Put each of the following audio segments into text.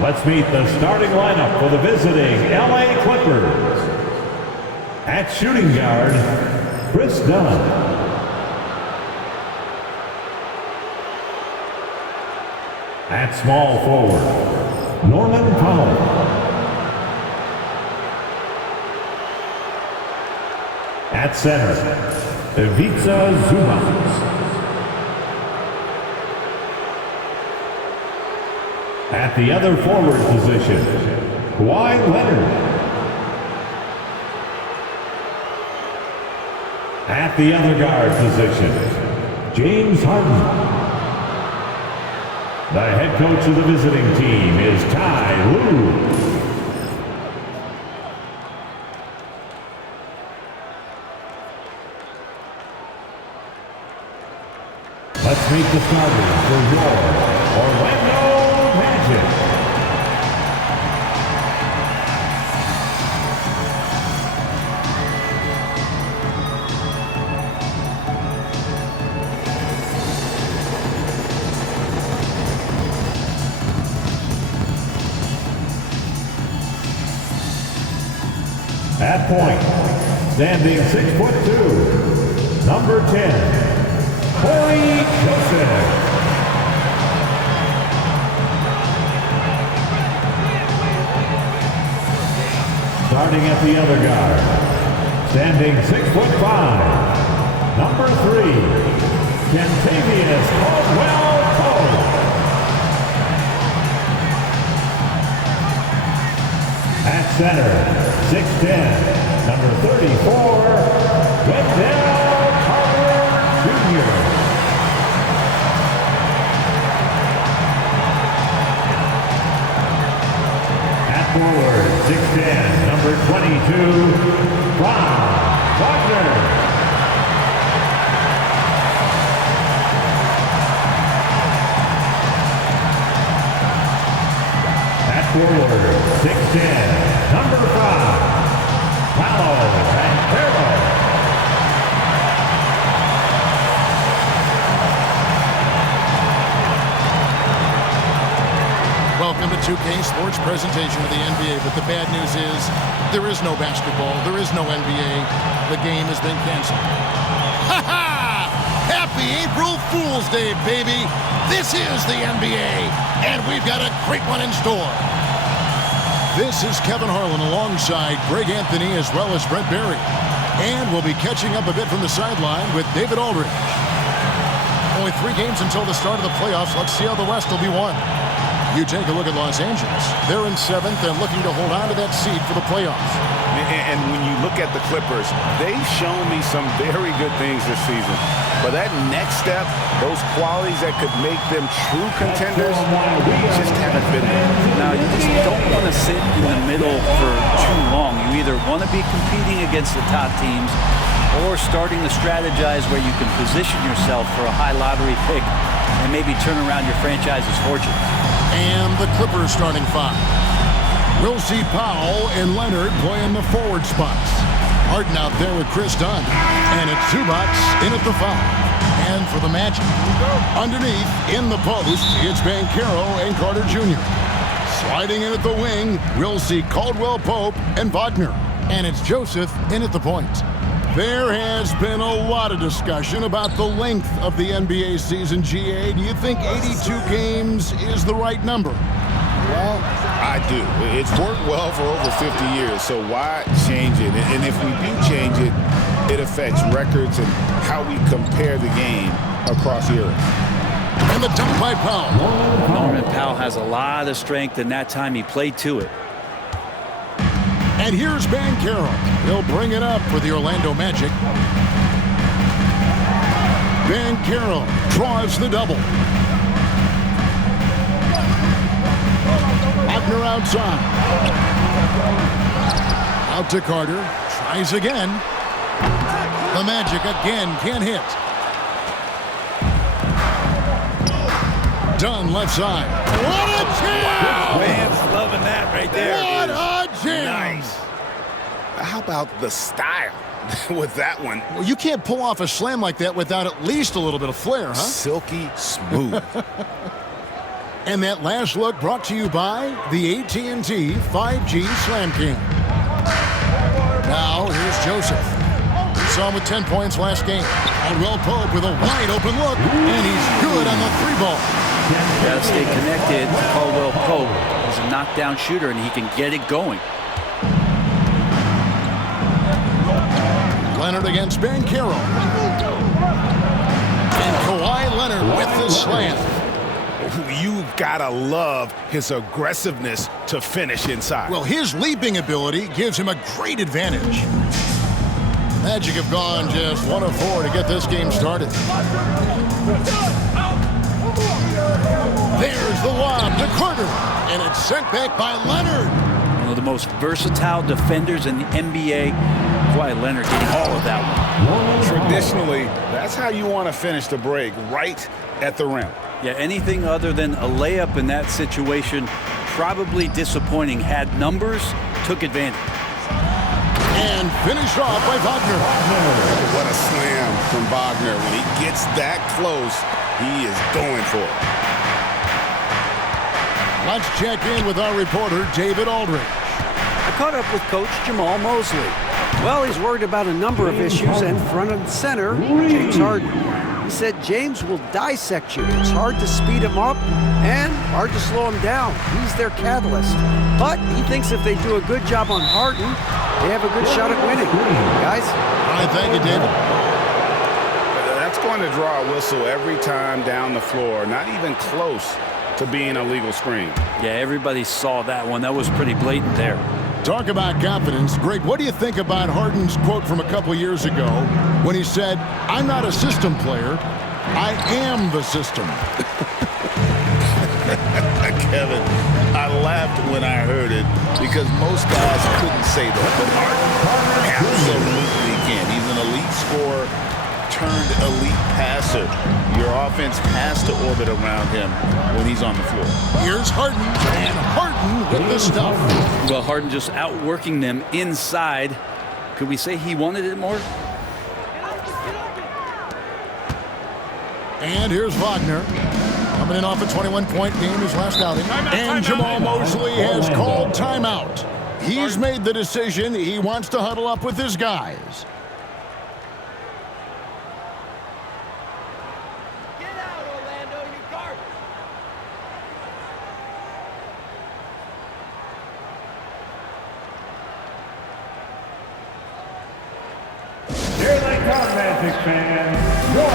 Let's meet the starting lineup for the visiting LA Clippers. At shooting guard, Chris Dunn. At small forward, Norman Paolo. At center, Ivica Zubac. At the other forward position, Kawhi Leonard. At the other guard position, James Harden. The head coach of the visiting team is Ty Lue. Let's meet the starters for your Orlando Magic. At point, standing 6'2", number 10, Corey Joseph. Starting at the other guard, standing 6'5", number 3, Kentavious Caldwell-Pope. At center, 6'10", number 34, Wendell Carter Jr. At forward, 6'10", number 22, Franz Wagner. At forward, 6'10", number 5, Paolo Banchero. Welcome to 2K Sports presentation of the NBA, but the bad news is there is no basketball, there is no NBA. The game has been canceled. Ha ha! Happy April Fool's Day, baby! This is the NBA, and we've got a great one in store. This is Kevin Harlan alongside Greg Anthony as well as Brent Barry. And we'll be catching up a bit from the sideline with David Aldridge. Only 3 games until the start of the playoffs. Let's see how the rest will be won. You take a look at Los Angeles. They're in 7th and looking to hold on to that seed for the playoffs. And when you look at the Clippers, they've shown me some very good things this season. But that next step, those qualities that could make them true contenders, just haven't been there. Now, you just don't want to sit in the middle for too long. You either want to be competing against the top teams or starting to strategize where you can position yourself for a high lottery pick and maybe turn around your franchise's fortune. And the Clippers starting 5. We'll see Paolo and Leonard playing the forward spots. Harden out there with Chris Dunn. And it's Zubac in at the 5. And for the Magic, underneath, in the post, it's Banchero and Carter Jr. Sliding in at the wing, we'll see Caldwell-Pope and Wagner. And it's Joseph in at the point. There has been a lot of discussion about the length of the NBA season, GA. Do you think 82 games is the right number? Well, I do. It's worked well for over 50 years, so why change it? And if we do change it, it affects records and how we compare the game across Europe. And the dunk by Paolo. Norman Powell has a lot of strength, and that time he played to it. And here's Banchero. He'll bring it up for the Orlando Magic. Banchero draws the double. Wagner outside. Out to Carter. Tries again. The Magic again can't hit. Dunn left side. What a jam! Fans loving that right there. What a jam! Nice. How about the style with that one? Well, you can't pull off a slam like that without at least a little bit of flair, huh? Silky smooth. And that last look brought to you by the AT&T 5G Slam King. Now, here's Joseph. We saw him with 10 points last game. Caldwell-Pope with a wide open look, and he's good on the 3-ball. Got to stay connected to Caldwell-Pope. He's a knockdown shooter, and he can get it going. Leonard against Banchero. And Kawhi Leonard with the slam. You gotta love his aggressiveness to finish inside. Well, his leaping ability gives him a great advantage. Magic have gone just 1 of 4 to get this game started. There's the lob to Carter, and it's sent back by Leonard. One of the most versatile defenders in the NBA. Kawhi Leonard getting all of that one. Traditionally, that's how you want to finish the break, right at the rim. Yeah, anything other than a layup in that situation, probably disappointing. Had numbers, took advantage. And finished off by Wagner. What a slam from Wagner. When he gets that close, he is going for it. Let's check in with our reporter, David Aldridge. I caught up with Coach Jamal Mosley. Well, he's worried about a number of issues, and front and center, James Harden. He said James will dissect you. It's hard to speed him up and hard to slow him down. He's their catalyst. But he thinks if they do a good job on Harden, they have a good shot at winning. Guys? All right, thank you, David. That's going to draw a whistle every time down the floor. Not even close to being a legal screen. Yeah, everybody saw that one. That was pretty blatant there. Talk about confidence. Greg, what do you think about Harden's quote from a couple years ago when he said, "I'm not a system player, I am the system"? Kevin, I laughed when I heard it because most guys couldn't say that, but Harden absolutely can. He's an elite scorer turned elite passer. Your offense has to orbit around him when he's on the floor. Here's Harden, and Harden with the stuff. Well, Harden just outworking them inside. Could we say he wanted it more? And here's Wagner. Coming in off a 21-point game his last outing. And Jamal Mosley has called timeout. He's made the decision. He wants to huddle up with his guys. Here they come, Magic fans. Your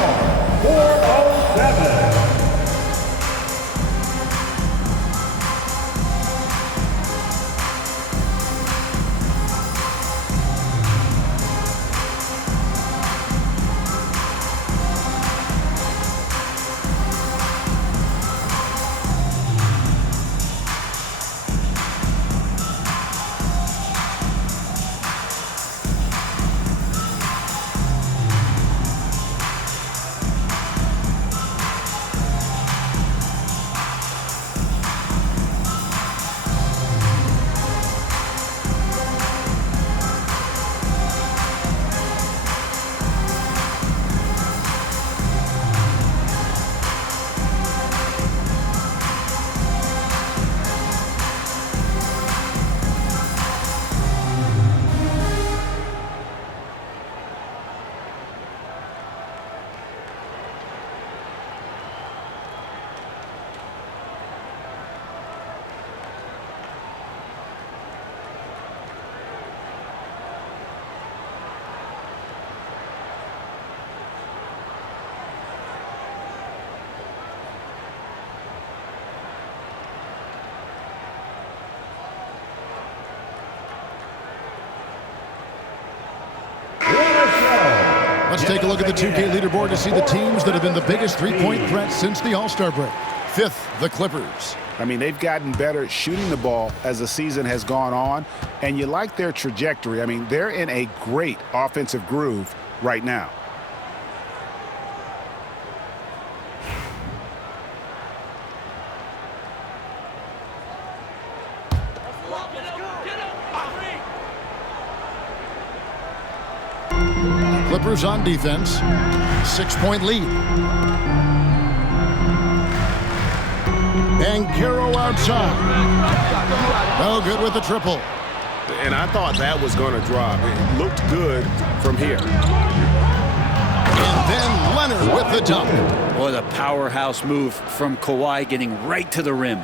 407. Let's take a look at the 2K leaderboard to see the teams that have been the biggest three-point threat since the All-Star break. 5th, the Clippers. I mean, they've gotten better shooting the ball as the season has gone on, and you like their trajectory. I mean, they're in a great offensive groove right now. Clippers on defense. 6-point lead. Banchero outside. No good with the triple. And I thought that was going to drop. It looked good from here. And then Leonard with the dunk. What a powerhouse move from Kawhi, getting right to the rim.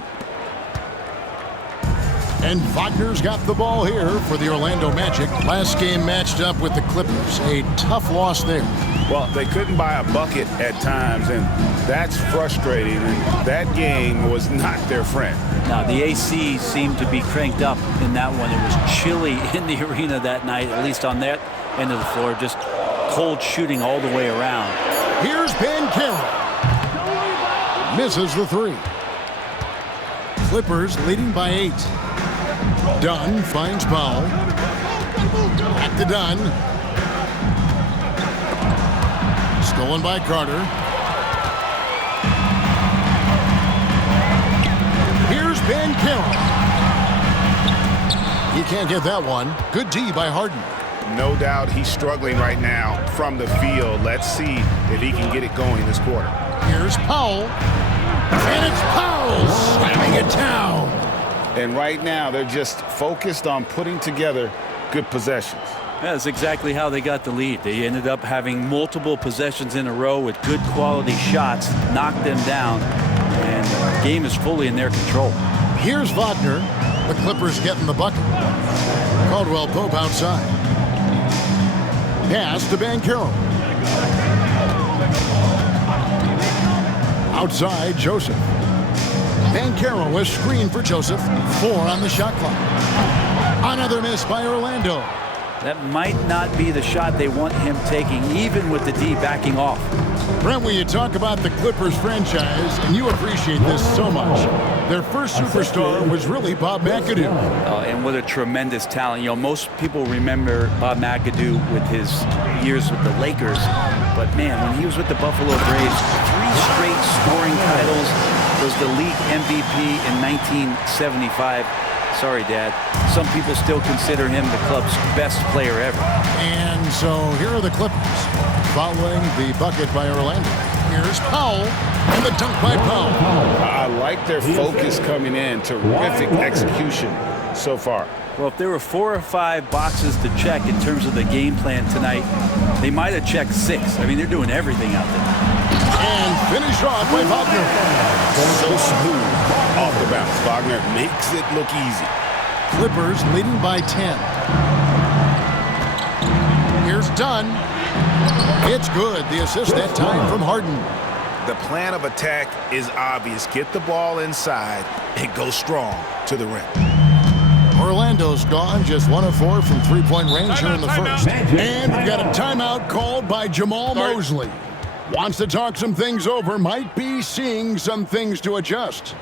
And Wagner's got the ball here for the Orlando Magic. Last game matched up with the Clippers. A tough loss there. Well, they couldn't buy a bucket at times, and that's frustrating. And that game was not their friend. Now, the AC seemed to be cranked up in that one. It was chilly in the arena that night, at least on that end of the floor. Just cold shooting all the way around. Here's Banchero. Misses the three. Clippers leading by 8. Dunn finds Paolo. Back to Dunn. Stolen by Carter. Here's Banchero. He can't get that one. Good D by Harden. No doubt he's struggling right now from the field. Let's see if he can get it going this quarter. Here's Powell. And it's Powell slamming it down. And right now, they're just focused on putting together good possessions. That's exactly how they got the lead. They ended up having multiple possessions in a row with good quality shots, knocked them down, and the game is fully in their control. Here's Wagner. The Clippers getting the bucket. Caldwell Pope outside. Pass to Banchero. Outside, Joseph. Banchero was screened for Joseph. 4 on the shot clock. Another miss by Orlando. That might not be the shot they want him taking, even with the D backing off. Brent, when you talk about the Clippers franchise, and you appreciate this so much, their first superstar was really Bob McAdoo. And what a tremendous talent. You know, most people remember Bob McAdoo with his years with the Lakers. But, man, when he was with the Buffalo Braves, 3 straight scoring titles, was the league MVP in 1975. Sorry, Dad. Some people still consider him the club's best player ever. And so here are the Clippers following the bucket by Orlando. Here's Powell and the dunk by Powell. I like their focus coming in. Terrific execution so far. Well, if there were 4 or 5 boxes to check in terms of the game plan tonight, they might have checked 6. I mean, they're doing everything out there. And finish off by Wagner. So smooth off the bounce. Wagner makes it look easy. Clippers leading by 10. Here's Dunn. It's good. The assist that time from Harden. The plan of attack is obvious. Get the ball inside and go strong to the rim. Orlando's gone, just 1 of 4 from three-point range here in the first. And we've got a timeout called by Jamal Mosley. Wants to talk some things over, might be seeing some things to adjust.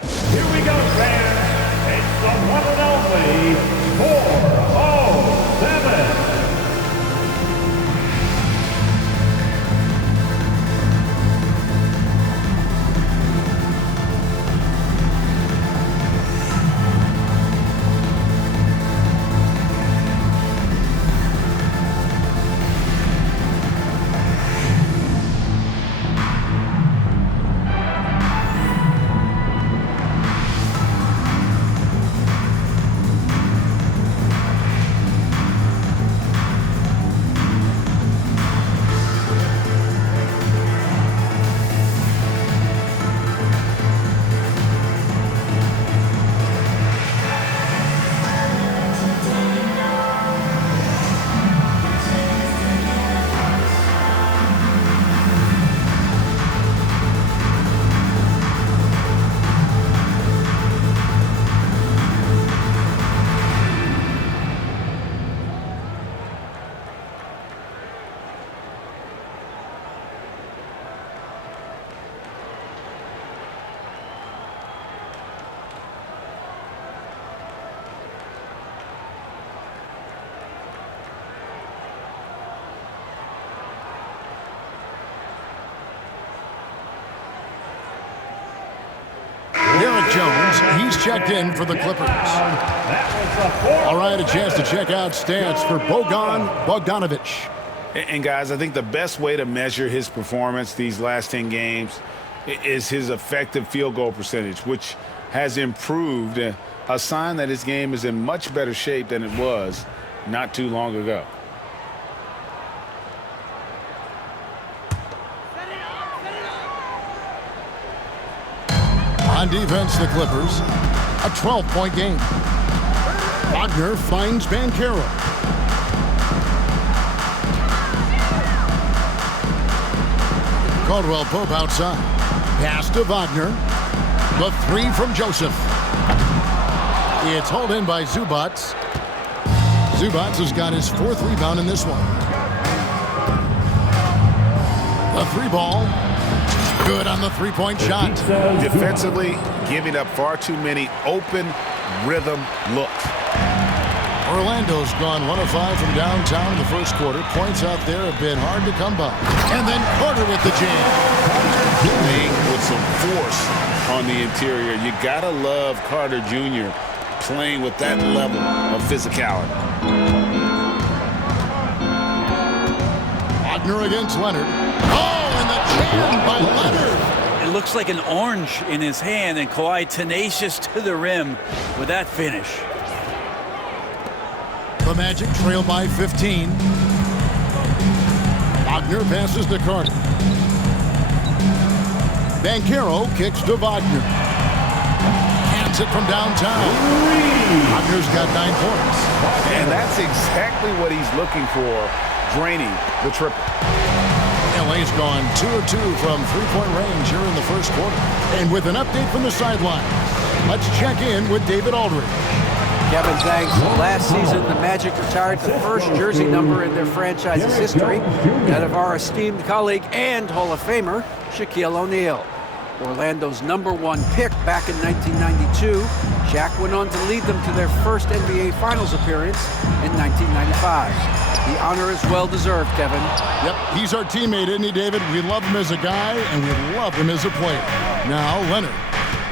Here we go, fans. It's the one and only 407. Jones, he's checked in for the Clippers. All right, a chance to check out stats for Bogdanovic. And guys, I think the best way to measure his performance these last 10 games is his effective field goal percentage, which has improved, a sign that his game is in much better shape than it was not too long ago. On defense, the Clippers, a 12-point game. Wagner finds Banchero. Caldwell Pope outside. Pass to Wagner. The three from Joseph. It's hauled in by Zubats. Zubats has got his 4th rebound in this one. The 3-ball. Good on the 3-point shot. Defensively, giving up far too many open rhythm looks. Orlando's gone 1 of 5 from downtown in the first quarter. Points out there have been hard to come by. And then Carter with the jam. Playing with some force on the interior. You gotta love Carter Jr. playing with that level of physicality. Wagner against Leonard. Oh, and the jam by Leonard. It looks like an orange in his hand, and Kawhi tenacious to the rim with that finish. The Magic trail by 15. Wagner passes to Carter. Banchero kicks to Wagner. Hands it from downtown. Wagner's got 9 points. And that's exactly what he's looking for, draining the triple. LA's gone 2 of 2 from 3-point range here in the first quarter. And with an update from the sideline, let's check in with David Aldridge. Kevin, thanks. Last season, the Magic retired the first jersey number in their franchise's history, that of our esteemed colleague and Hall of Famer, Shaquille O'Neal. Orlando's #1 pick back in 1992, Shaq went on to lead them to their first NBA Finals appearance in 1995. The honor is well-deserved, Kevin. Yep, he's our teammate, isn't he, David? We love him as a guy, and we love him as a player. Now, Leonard.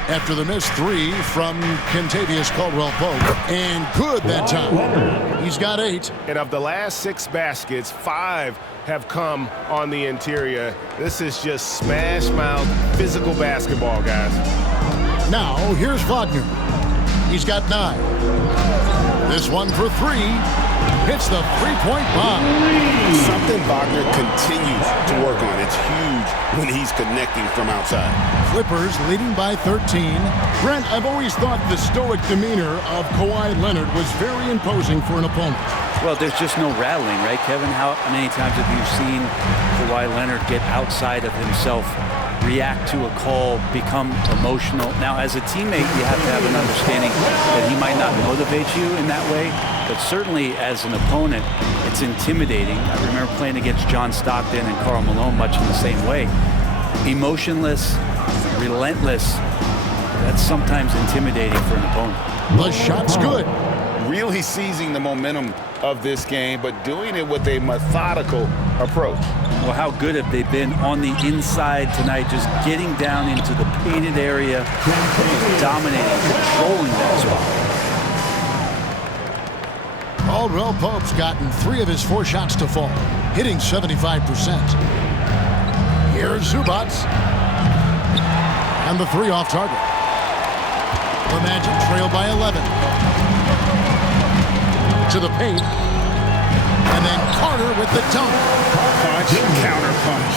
After the missed 3 from Kentavious Caldwell-Pope. And good that time. He's got 8. And of the last 6 baskets, 5 have come on the interior. This is just smash-mouth physical basketball, guys. Now, here's Wagner. He's got 9. This one for 3. Hits the 3-point bomb. Something Wagner continues to work on. It's huge when he's connecting from outside. Clippers leading by 13. Brent, I've always thought the stoic demeanor of Kawhi Leonard was very imposing for an opponent. Well, there's just no rattling, right, Kevin? How many times have you seen Kawhi Leonard get outside of himself, react to a call, become emotional? Now, as a teammate, you have to have an understanding that he might not motivate you in that way, but certainly as an opponent, it's intimidating. I remember playing against John Stockton and Karl Malone much in the same way. Emotionless, relentless, that's sometimes intimidating for an opponent. The shot's good. Really seizing the momentum of this game, but doing it with a methodical approach. Well, how good have they been on the inside tonight, just getting down into the painted area, just dominating, controlling that spot. Caldwell Pope's gotten 3 of his 4 shots to fall, hitting 75%. Here's Zubats. And the 3 off target. The Magic trail by 11. To the paint. And then Carter with the dunk. Punch, counter punch.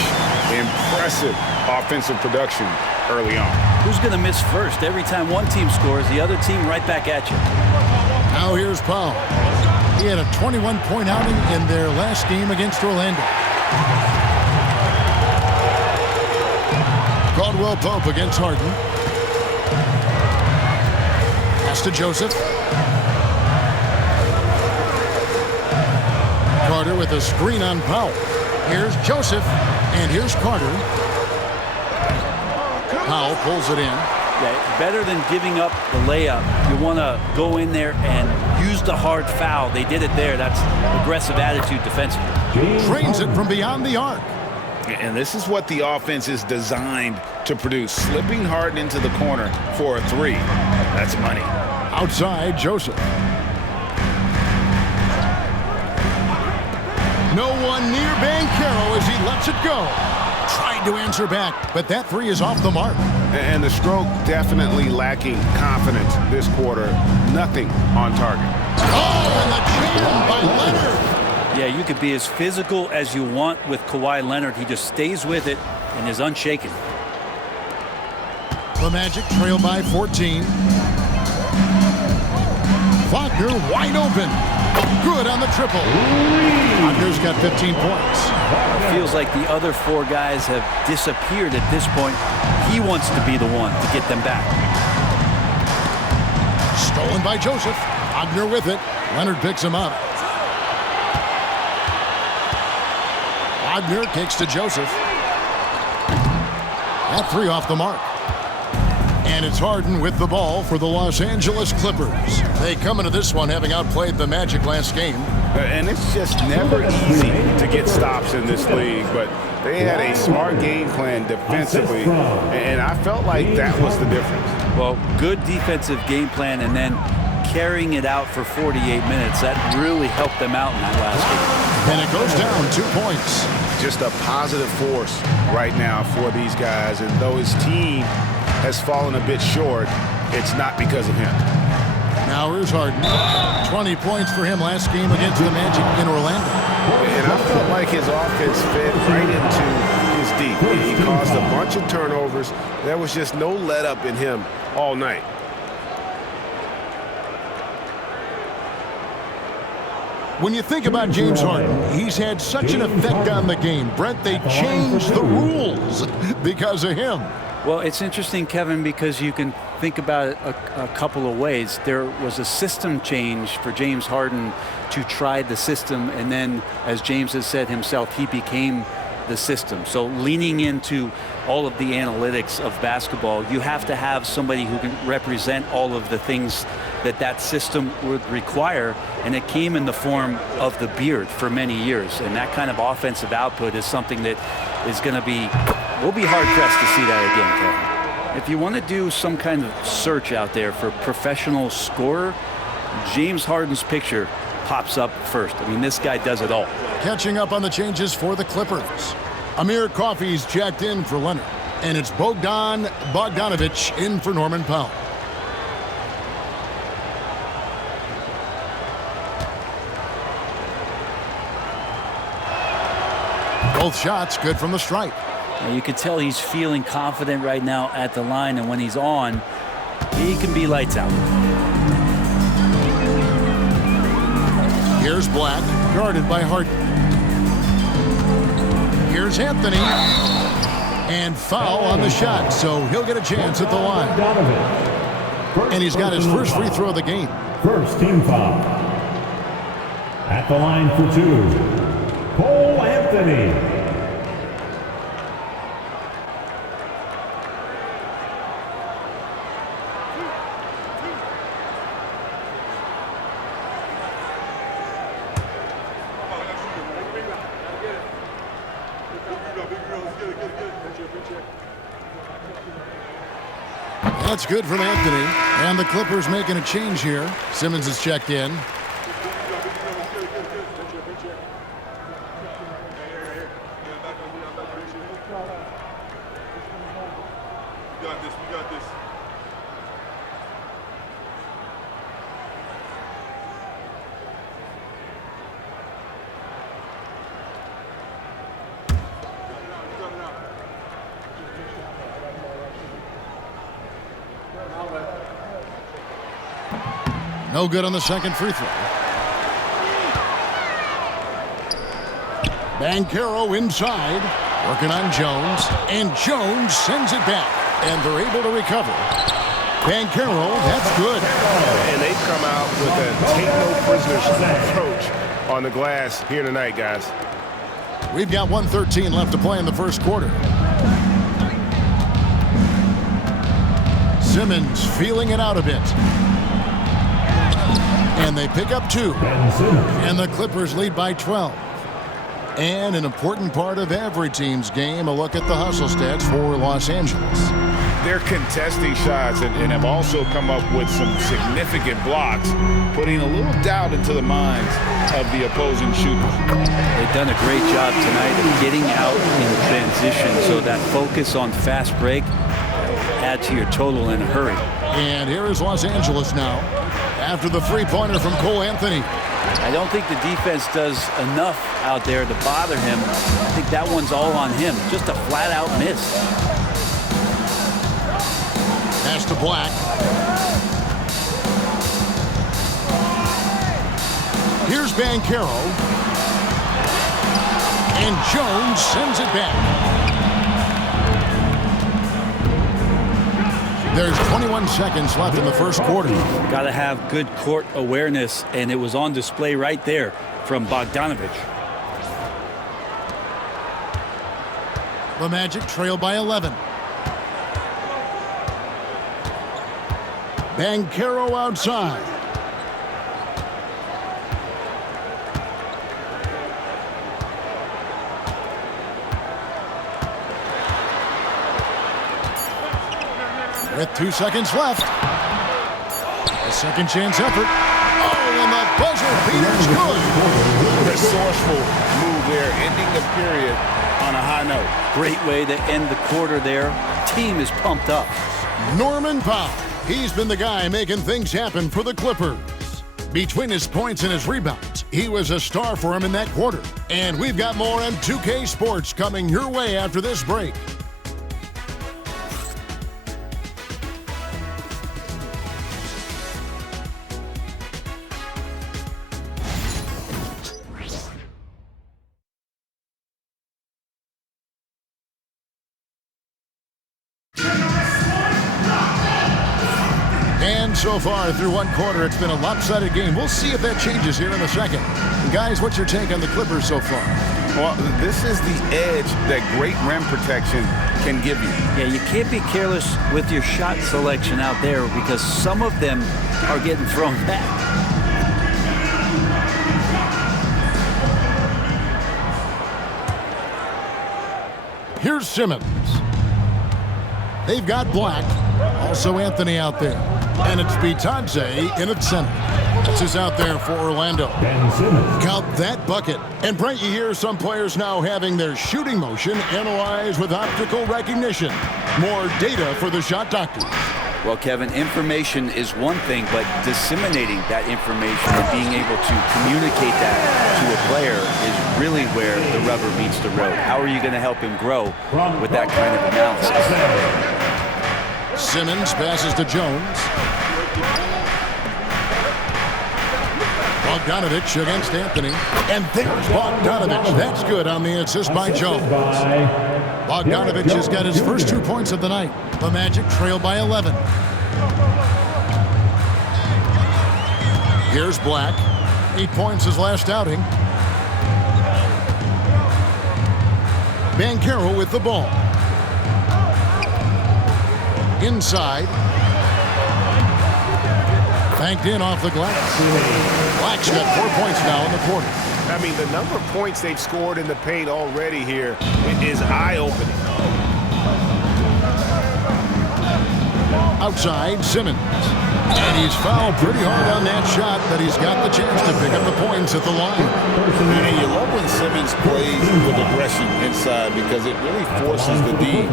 Impressive offensive production early on. Who's going to miss first? Every time one team scores, the other team right back at you. Now here's Paolo. He had a 21-point outing in their last game against Orlando. Caldwell Pope against Harden. Pass to Joseph. Carter with a screen on Powell. Here's Joseph, and here's Carter. Powell pulls it in. Yeah, better than giving up the layup. You want to go in there and use the hard foul. They did it there. That's aggressive attitude defensively. Drains it from beyond the arc. And this is what the offense is designed to produce. Slipping Harden into the corner for a 3. That's money. Outside, Joseph. No one near Banchero as he lets it go. Trying to answer back, but that 3 is off the mark. And the stroke definitely lacking confidence this quarter. Nothing on target. Oh, and the slam by Leonard. Yeah, you could be as physical as you want with Kawhi Leonard. He just stays with it and is unshaken. The Magic trail by 14. Wagner wide open. Good on the triple. Wagner's got 15 points. It feels like the other four guys have disappeared at this point. He wants to be the one to get them back. Stolen by Joseph. Wagner with it. Leonard picks him up. Wagner kicks to Joseph. That three off the mark. And it's Harden with the ball for the Los Angeles Clippers. They come into this one having outplayed the Magic last game. And it's just never easy to get stops in this league, but they had a smart game plan defensively, and I felt like that was the difference. Well, good defensive game plan and then carrying it out for 48 minutes. That really helped them out in that last game. And it goes down 2 points. Just a positive force right now for these guys, and though his team has fallen a bit short, it's not because of him. Now here's Harden. 20 points for him last game against the Magic in Orlando. And I felt like his offense fed right into his deep. He caused a bunch of turnovers. There was just no let up in him all night. When you think about James Harden, he's had such an effect on the game. Brent, they changed the rules because of him. Well, it's interesting, Kevin, because you can think about it a couple of ways. There was a system change for James Harden to try the system, and then, as James has said himself, he became the system. So leaning into all of the analytics of basketball, you have to have somebody who can represent all of the things that system would require, and it came in the form of the beard for many years. And that kind of offensive output is something that is going to be, we'll be hard-pressed to see that again, Kevin. If you want to do some kind of search out there for professional scorer, James Harden's picture pops up first. I mean, this guy does it all. Catching up on the changes for the Clippers. Amir Coffey's checked in for Leonard. And it's Bogdanovich in for Norman Powell. Both shots good from the stripe. You can tell he's feeling confident right now at the line, and when he's on, he can be lights out. Here's Black, guarded by Harden. Here's Anthony. And foul on the shot, so he'll get a chance at the line. And he's got his first free throw of the game. First team foul. At the line for two, Cole Anthony. That's good from Anthony. And the Clippers making a change here. Simmons is checked in. No good on the second free throw. Banchero inside, working on Jones, and Jones sends it back, and they're able to recover. Banchero, that's good. And they've come out with a take no prisoners approach on the glass here tonight, guys. We've got 1:13 left to play in the first quarter. Simmons feeling it out a bit. And they pick up two. And the Clippers lead by 12. And an important part of every team's game, a look at the hustle stats for Los Angeles. They're contesting shots and have also come up with some significant blocks, putting a little doubt into the minds of the opposing shooters. They've done a great job tonight of getting out in transition, so that focus on fast break, add to your total in a hurry. And here is Los Angeles now. After the three-pointer from Cole Anthony. I don't think the defense does enough out there to bother him. I think that one's all on him. Just a flat-out miss. Pass to Black. Here's Banchero. And Jones sends it back. There's 21 seconds left in the first quarter. Got to have good court awareness, and it was on display right there from Bogdanovich. The Magic trail by 11. Banchero outside. With 2 seconds left. A second chance effort. Oh, and the buzzer beater's good. Resourceful move there, ending the period on a high note. Great way to end the quarter there. Team is pumped up. Norman Powell. He's been the guy making things happen for the Clippers. Between his points and his rebounds, he was a star for him in that quarter. And we've got more M2K Sports coming your way after this break. And so far through one quarter, it's been a lopsided game. We'll see if that changes here in a second. And guys, what's your take on the Clippers so far? Well, this is the edge that great rim protection can give you. Yeah, you can't be careless with your shot selection out there because some of them are getting thrown back. Here's Simmons. They've got Black. Also Anthony out there. And it's Bitadze in at center. This is out there for Orlando. Count that bucket. And Brent, you hear some players now having their shooting motion analyzed with optical recognition. More data for the shot doctors. Well, Kevin, information is one thing, but disseminating that information and being able to communicate that to a player is really where the rubber meets the road. How are you going to help him grow with that kind of analysis? Simmons passes to Jones. Bogdanovich against Anthony. And there's Bogdanovich. That's good on the assist by Jones. Bogdanovich has got his first 2 points of the night. The Magic trail by 11. Here's Black. 8 points his last outing. Banchero with the ball. Inside. Banked in off the glass. Black's got 4 points now in the quarter. I mean, the number of points they've scored in the paint already here is eye-opening. Outside, Simmons. And he's fouled pretty hard on that shot, but he's got the chance to pick up the points at the line. And you love when Simmons plays with aggression inside because it really forces the D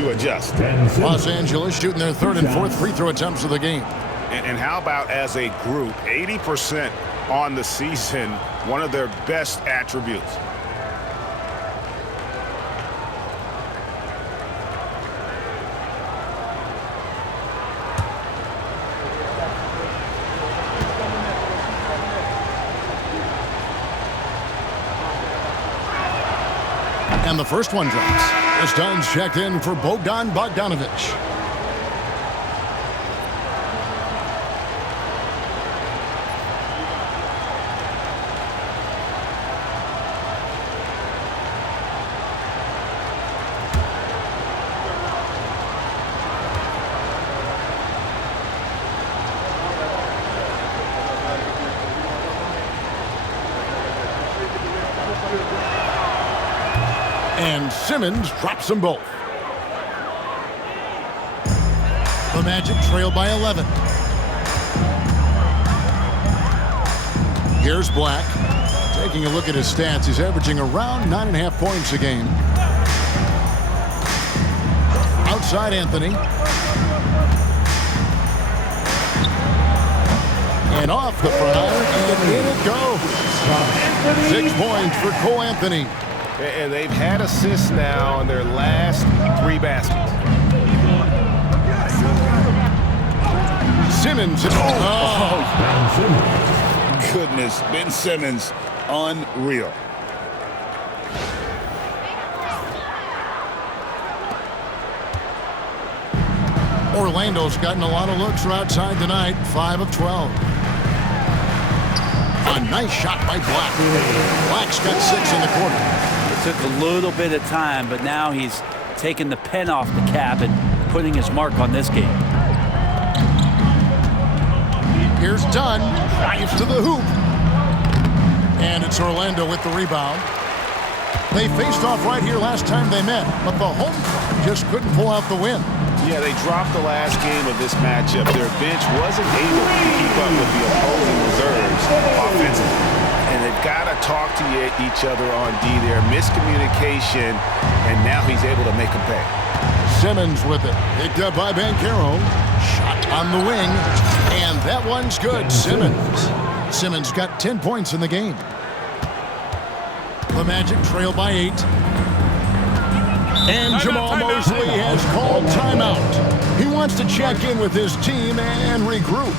to adjust. Los Angeles shooting their third and fourth free throw attempts of the game. And how about as a group, 80% on the season, one of their best attributes. And the first one drops. This time's checked in for Bogdanovich. And Simmons drops them both. The Magic trail by 11. Here's Black. Taking a look at his stats, he's averaging around 9.5 points a game. Outside Anthony. And off the front iron, and in it goes. 6 points for Cole Anthony. And they've had assists now on their last 3 baskets. Simmons. Goodness, Ben Simmons, unreal. Orlando's gotten a lot of looks from outside tonight. 5 of 12. A nice shot by Black. Black's got 6 in the quarter. It took a little bit of time, but now he's taking the pen off the cap and putting his mark on this game. Here's Dunn. Drives to the hoop. And it's Orlando with the rebound. They faced off right here last time they met, but the home crowd just couldn't pull out the win. Yeah, they dropped the last game of this matchup. Their bench wasn't able to keep up with the opposing reserves offensively. And they've got to talk to each other on D there. Miscommunication, and now he's able to make them pay. Simmons with it. Picked up by Banchero. Shot on the wing. And that one's good. Simmons got 10 points in the game. The Magic trail by 8. And Jamal Mosley has called timeout. He wants to check in with his team and regroup.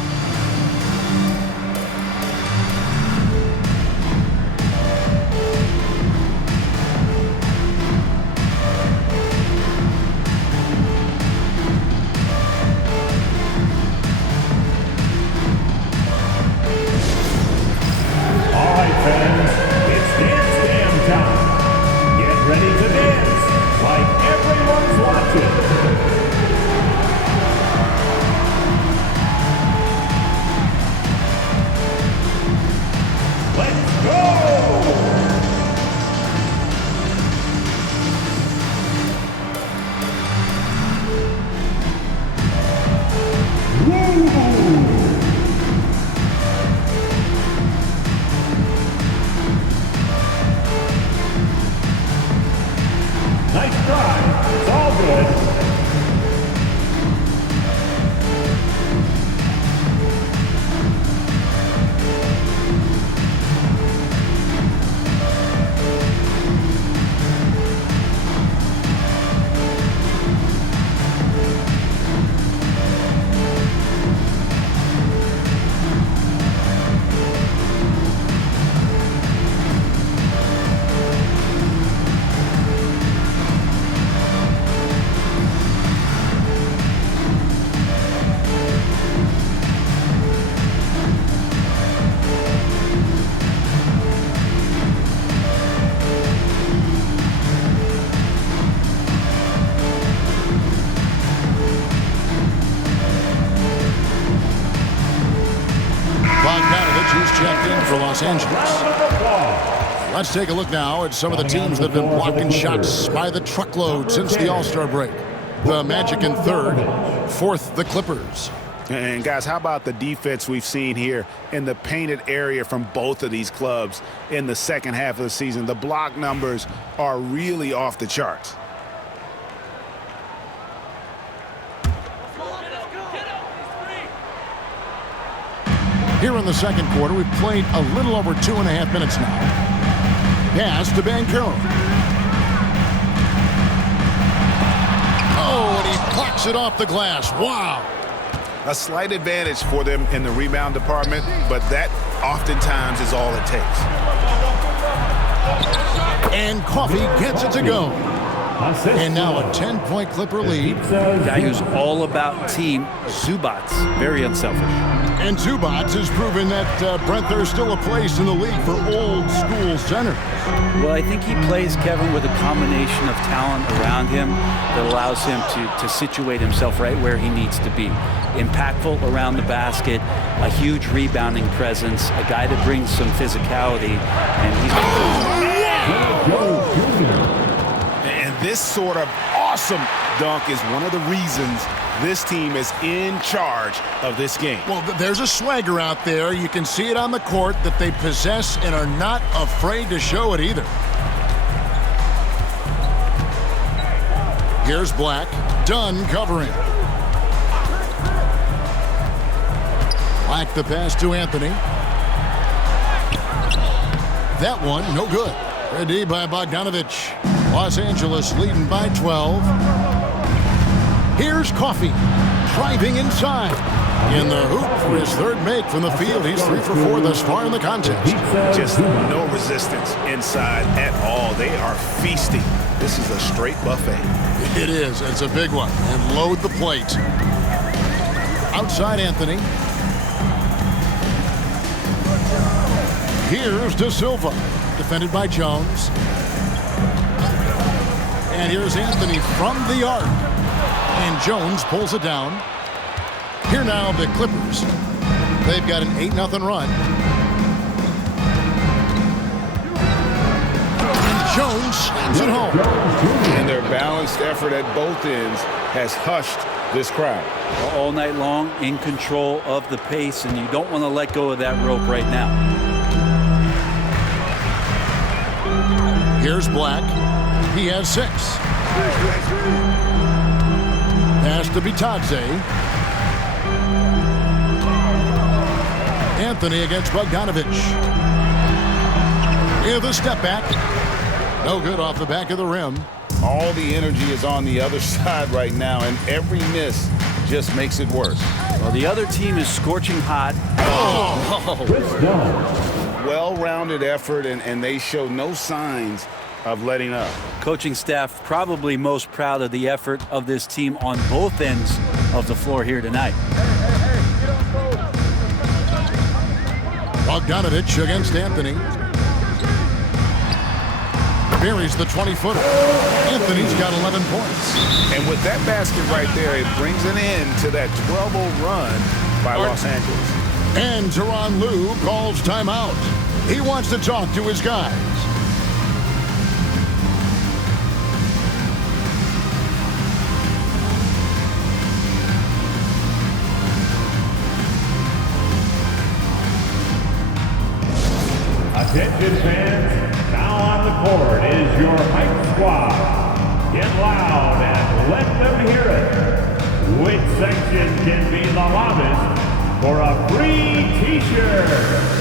All right, fans, it's dance jam time. Get ready to dance like everyone's watching. Let's go! Nice try. It's all good. Who's checked in for Los Angeles. Let's take a look now at some of the teams that have been blocking shots by the truckload since the All-Star break. The Magic in 3rd, 4th the Clippers. And guys, how about the defense we've seen here in the painted area from both of these clubs in the second half of the season? The block numbers are really off the charts. Here in the second quarter, we've played a little over 2.5 minutes now. Pass to Banchero. Oh, and he clocks it off the glass. Wow. A slight advantage for them in the rebound department, but that oftentimes is all it takes. And Coffee gets it to go. And now a 10-point Clipper lead. A guy who's all about team, Zubats, very unselfish. And Zubats has proven that, Brent, there's still a place in the league for old-school centers. Well, I think he plays, Kevin, with a combination of talent around him that allows him to situate himself right where he needs to be. Impactful around the basket, a huge rebounding presence, a guy that brings some physicality, and he's... And this sort of awesome dunk is one of the reasons this team is in charge of this game. Well, there's a swagger out there. You can see it on the court that they possess and are not afraid to show it either. Here's Black. Dunn covering. Black the pass to Anthony. That one, no good. Ready by Bogdanovich. Los Angeles leading by 12. Here's Coffey, driving inside. In the hoop for his third make from the field. He's 3 for 4 thus far in the contest. Just no resistance inside at all. They are feasting. This is a straight buffet. It is. It's a big one. And load the plate. Outside Anthony. Here's De Silva, defended by Jones. And here's Anthony from the arc. And Jones pulls it down. Here now the Clippers. They've got an 8-0 run. And Jones slams it home. And their balanced effort at both ends has hushed this crowd. All night long, in control of the pace, and you don't want to let go of that rope right now. Here's Black. He has 6. Pass to Bitadze. Anthony against Bogdanovich. With a step back. No good off the back of the rim. All the energy is on the other side right now, and every miss just makes it worse. Well, the other team is scorching hot. Well-rounded effort, and they show no signs of letting up. Coaching staff probably most proud of the effort of this team on both ends of the floor here tonight. Bogdanovich against Anthony. Buries the 20-footer. Anthony's got 11 points. And with that basket right there, it brings an end to that 12-0 run by Los Angeles. And Tyronn Lue calls timeout. He wants to talk to his guys. Attention fans, now on the court is your hype squad. Get loud and let them hear it. Which section can be the loudest for a free t-shirt?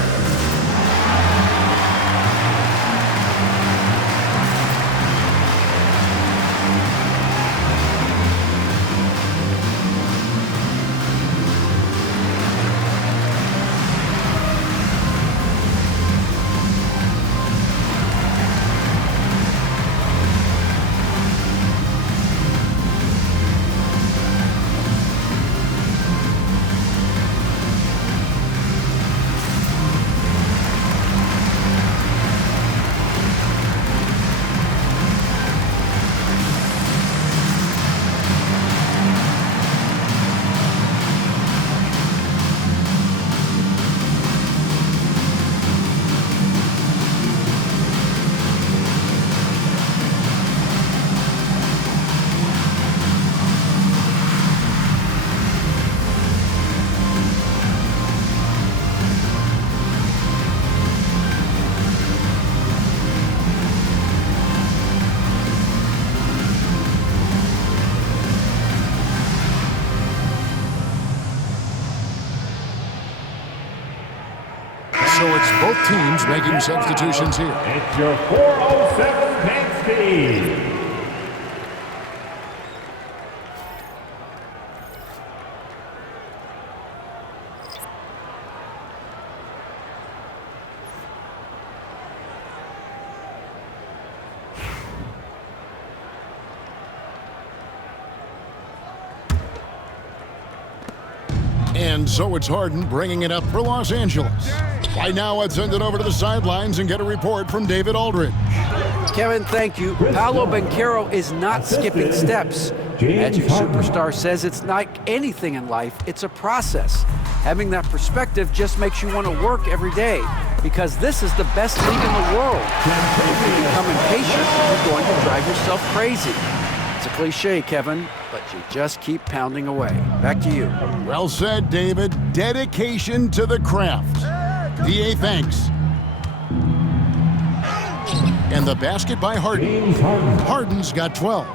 So it's both teams making substitutions here. It's your 407 Banks team. And so it's Harden bringing it up for Los Angeles. Right now, let's send it over to the sidelines and get a report from David Aldridge. Kevin, thank you. Paolo Banchero is not skipping steps. Magic Superstar says it's like anything in life, it's a process. Having that perspective just makes you want to work every day because this is the best league in the world. If you become impatient, you're going to drive yourself crazy. It's a cliche, Kevin, but you just keep pounding away. Back to you. Well said, David. Dedication to the craft. PA thanks. And the basket by Harden. Harden's got 12.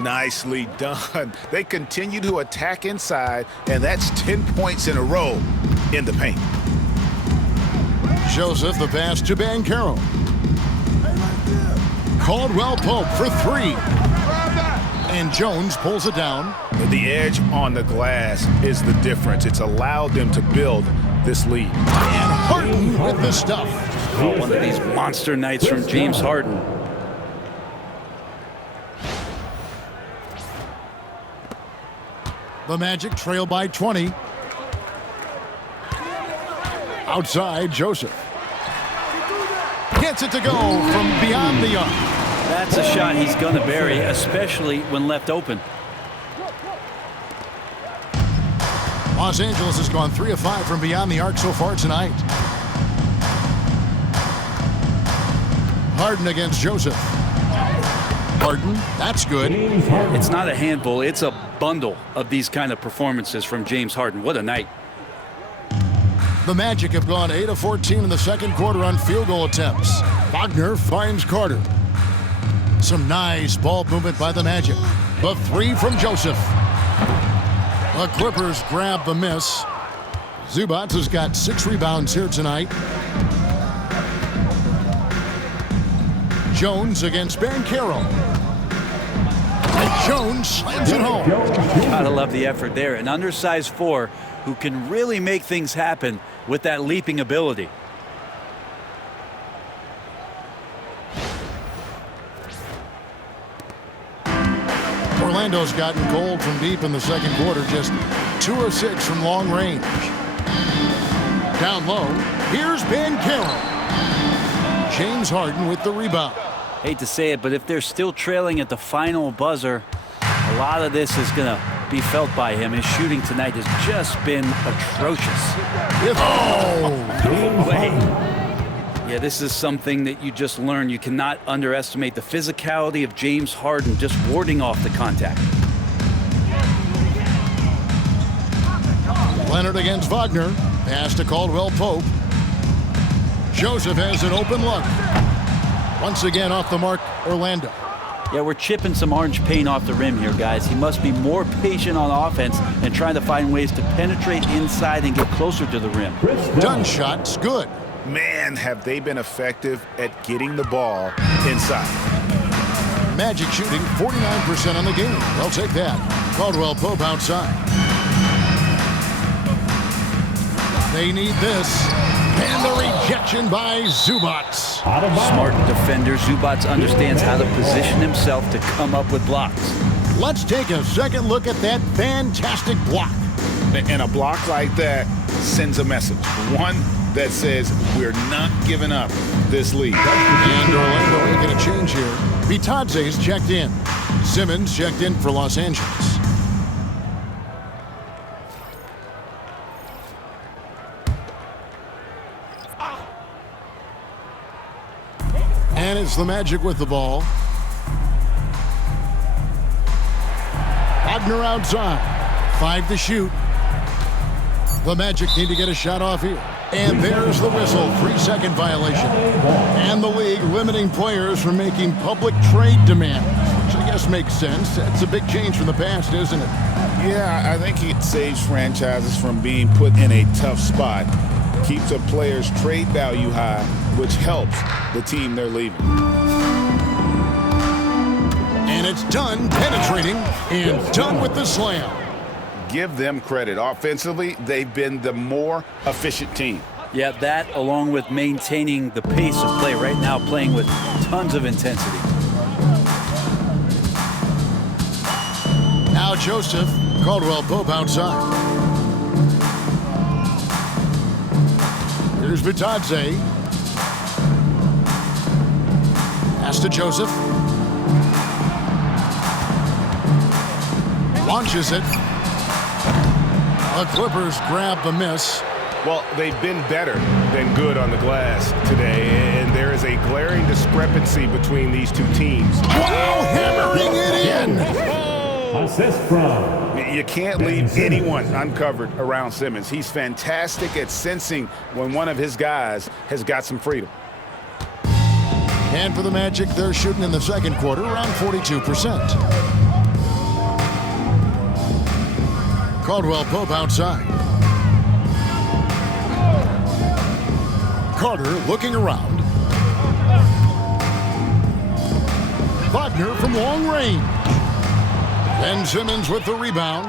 Nicely done. They continue to attack inside, and that's 10 points in a row. in the paint. Joseph, the pass to Banchero. Caldwell Pope for three. And Jones pulls it down. The edge on the glass is the difference. It's allowed them to build this lead. And Harden with the stuff. Oh, one of these monster nights from James Harden. The Magic trail by 20. Outside, Joseph. Gets it to go from beyond the arc. That's a shot he's going to bury, especially when left open. Los Angeles has gone 3 of 5 from beyond the arc so far tonight. Harden against Joseph. Harden, that's good. It's not a handful, it's a bundle of these kind of performances from James Harden. What a night. The Magic have gone 8 of 14 in the second quarter on field goal attempts. Wagner finds Carter. Some nice ball movement by the Magic. The three from Joseph. The Clippers grab the miss. Zubac has got 6 rebounds here tonight. Jones against Banchero. And Jones slams it home. Gotta love the effort there. An undersized 4 who can really make things happen with that leaping ability. Orlando's gotten cold from deep in the second quarter, just 2 of 6 from long range. Down low, here's Banchero. James Harden with the rebound. Hate to say it, but if they're still trailing at the final buzzer, a lot of this is going to be felt by him. His shooting tonight has just been atrocious. Oh! Yeah, this is something that you just learn. You cannot underestimate the physicality of James Harden just warding off the contact. Leonard against Wagner. Pass to Caldwell Pope. Joseph has an open look. Once again off the mark, Orlando. Yeah, we're chipping some orange paint off the rim here, guys. He must be more patient on offense and trying to find ways to penetrate inside and get closer to the rim. Done shot's good. Man, have they been effective at getting the ball inside. Magic shooting 49% on the game. They'll take that. Caldwell Pope outside. They need this. And the rejection by Zubac. Smart defender. Zubac understands how to position himself to come up with blocks. Let's take a second look at that fantastic block. And a block like that sends a message. One that says we're not giving up this lead. And Orlando making a change here. Vitadze's checked in. Simmons checked in for Los Angeles. And it's the Magic with the ball. Wagner outside. 5 to shoot. The Magic need to get a shot off here. And there's the whistle. 3-second violation. And the league limiting players from making public trade demands, which I guess makes sense. That's a big change from the past, isn't it? Yeah, I think it saves franchises from being put in a tough spot. Keeps a player's trade value high, which helps the team they're leaving. And it's done penetrating and done with the slam. Give them credit. Offensively, they've been the more efficient team. Yeah, that along with maintaining the pace of play right now, playing with tons of intensity. Now Joseph, Caldwell Pope outside. Here's Vitadze. Pass to Joseph. Launches it. The Clippers grab the miss. Well, they've been better than good on the glass today, and there is a glaring discrepancy between these two teams. Wow, hammering it in! Assist from. You can't leave anyone uncovered around Simmons. He's fantastic at sensing when one of his guys has got some freedom. And for the Magic, they're shooting in the second quarter around 42%. Caldwell Pope outside. Carter looking around. Wagner from long range. Ben Simmons with the rebound.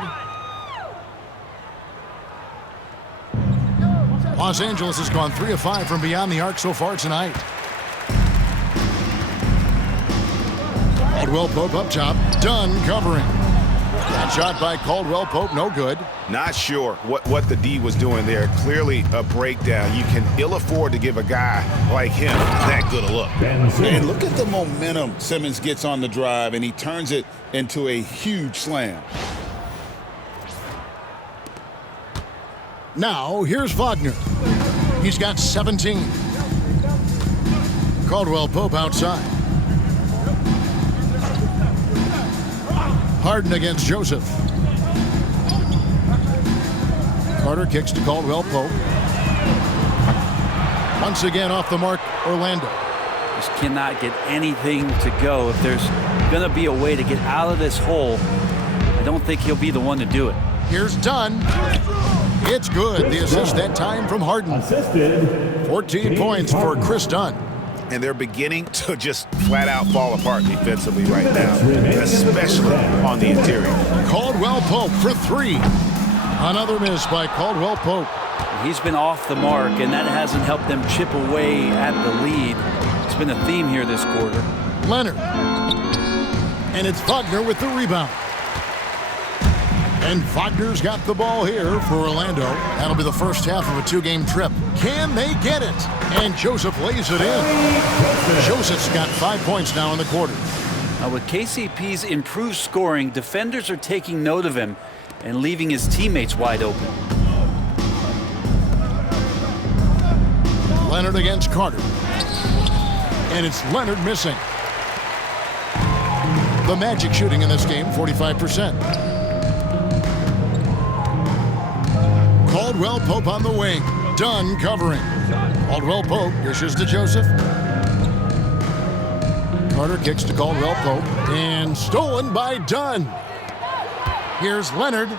Los Angeles has gone 3 of 5 from beyond the arc so far tonight. Caldwell Pope up top. Dunn covering. That shot by Caldwell Pope, no good. Not sure what the D was doing there. Clearly a breakdown. You can ill afford to give a guy like him that good a look. And look at the momentum Simmons gets on the drive, and he turns it into a huge slam. Now, here's Wagner. He's got 17. Caldwell Pope outside. Harden against Joseph. Carter kicks to Caldwell Pope. Once again off the mark, Orlando. Just cannot get anything to go. If there's going to be a way to get out of this hole, I don't think he'll be the one to do it. Here's Dunn. It's good. The assist that time from Harden. Assisted. 14 points for Chris Dunn. And they're beginning to just flat out fall apart defensively right now, especially on the interior. Caldwell Pope for 3. Another miss by Caldwell Pope. He's been off the mark, and that hasn't helped them chip away at the lead. It's been a theme here this quarter. Leonard. And it's Wagner with the rebound. And Wagner's got the ball here for Orlando. That'll be the first half of a 2-game trip. Can they get it? And Joseph lays it in. Joseph's got 5 points now in the quarter. Now with KCP's improved scoring, defenders are taking note of him and leaving his teammates wide open. Leonard against Carter. And it's Leonard missing. The Magic shooting in this game, 45%. Caldwell Pope on the wing. Dunn covering. Caldwell Pope dishes to Joseph. Carter kicks to Caldwell Pope. And stolen by Dunn. Here's Leonard.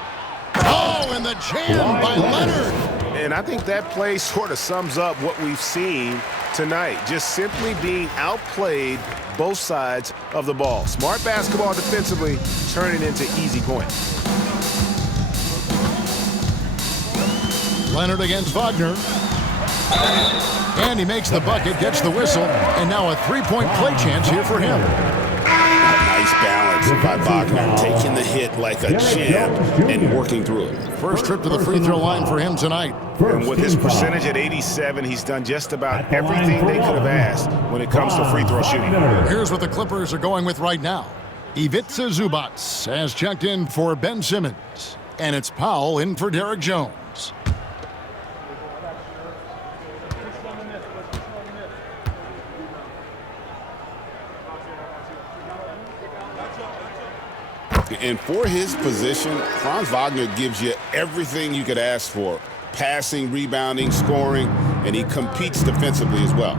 Oh, and the jam by Leonard. And I think that play sort of sums up what we've seen tonight. Just simply being outplayed both sides of the ball. Smart basketball defensively, turning into easy points. Leonard against Wagner. And he makes the bucket, gets the whistle, and now a 3-point play chance here for him. Nice balance by Wagner, taking the hit like a champ and working through it. First trip to the free throw line for him tonight. And with his percentage at 87, he's done just about everything they could have asked when it comes to free throw shooting. Here's what the Clippers are going with right now. Ivica Zubac has checked in for Ben Simmons. And it's Paolo in for Derek Jones. And for his position, Franz Wagner gives you everything you could ask for. Passing, rebounding, scoring, and he competes defensively as well.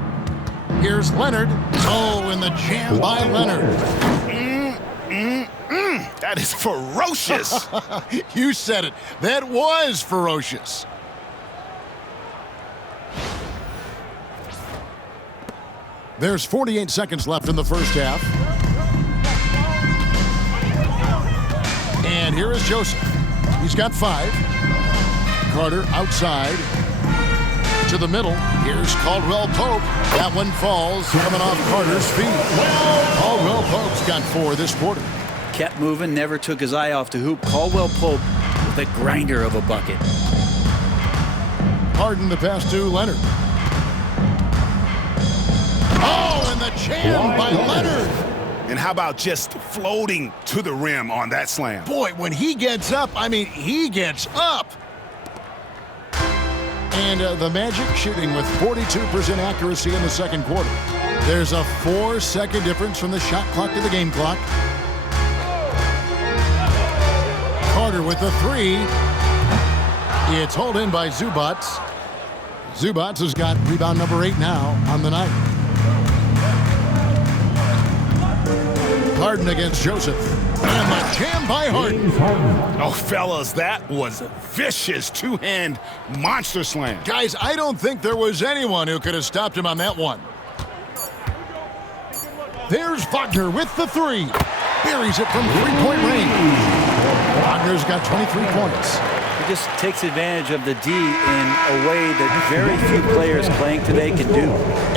Here's Leonard. Oh, and the jam by Leonard. That is ferocious. You said it. That was ferocious. There's 48 seconds left in the first half. And here is Joseph. He's got 5. Carter outside to the middle. Here's Caldwell Pope. That one falls, coming off Carter's feet. Caldwell Pope's got 4 this quarter. Kept moving, never took his eye off the hoop. Caldwell Pope with a grinder of a bucket. Harden the pass to Leonard. Oh, and the jam by Leonard. And how about just floating to the rim on that slam? Boy, when he gets up, I mean, he gets up. And the Magic shooting with 42% accuracy in the second quarter. There's a 4-second difference from the shot clock to the game clock. Carter with the 3. It's hauled in by Zubac. Zubac has got rebound number 8 now on the night. Harden against Joseph. And the jam by Harden. Oh, fellas, that was a vicious two-hand monster slam. Guys, I don't think there was anyone who could have stopped him on that one. There's Wagner with the three. Buries it from three-point range. Wagner's got 23 points. He just takes advantage of the D in a way that very few players playing today can do.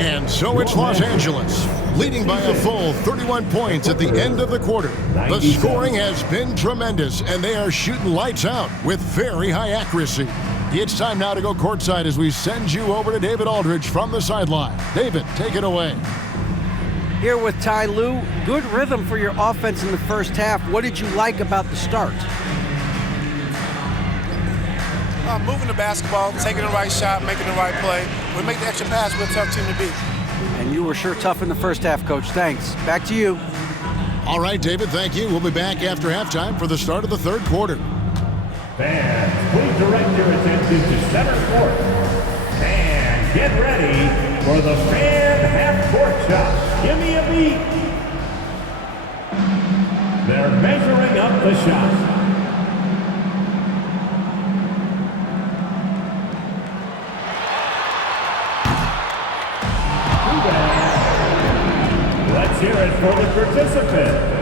And so it's Los Angeles, leading by a full 31 points at the end of the quarter. The scoring has been tremendous, and they are shooting lights out with very high accuracy. It's time now to go courtside as we send you over to David Aldridge from the sideline. David, take it away. Here with Ty Lue, good rhythm for your offense in the first half. What did you like about the start? Moving the basketball, taking the right shot, making the right play. We make the extra pass, we're a tough team to beat. And you were sure tough in the first half, Coach. Thanks. Back to you. All right, David, thank you. We'll be back after halftime for the start of the third quarter. Fans, please direct your attention to center court. And get ready for the fan half-court shot. Give me a beat. They're measuring up the shot. Let's hear it for the participant.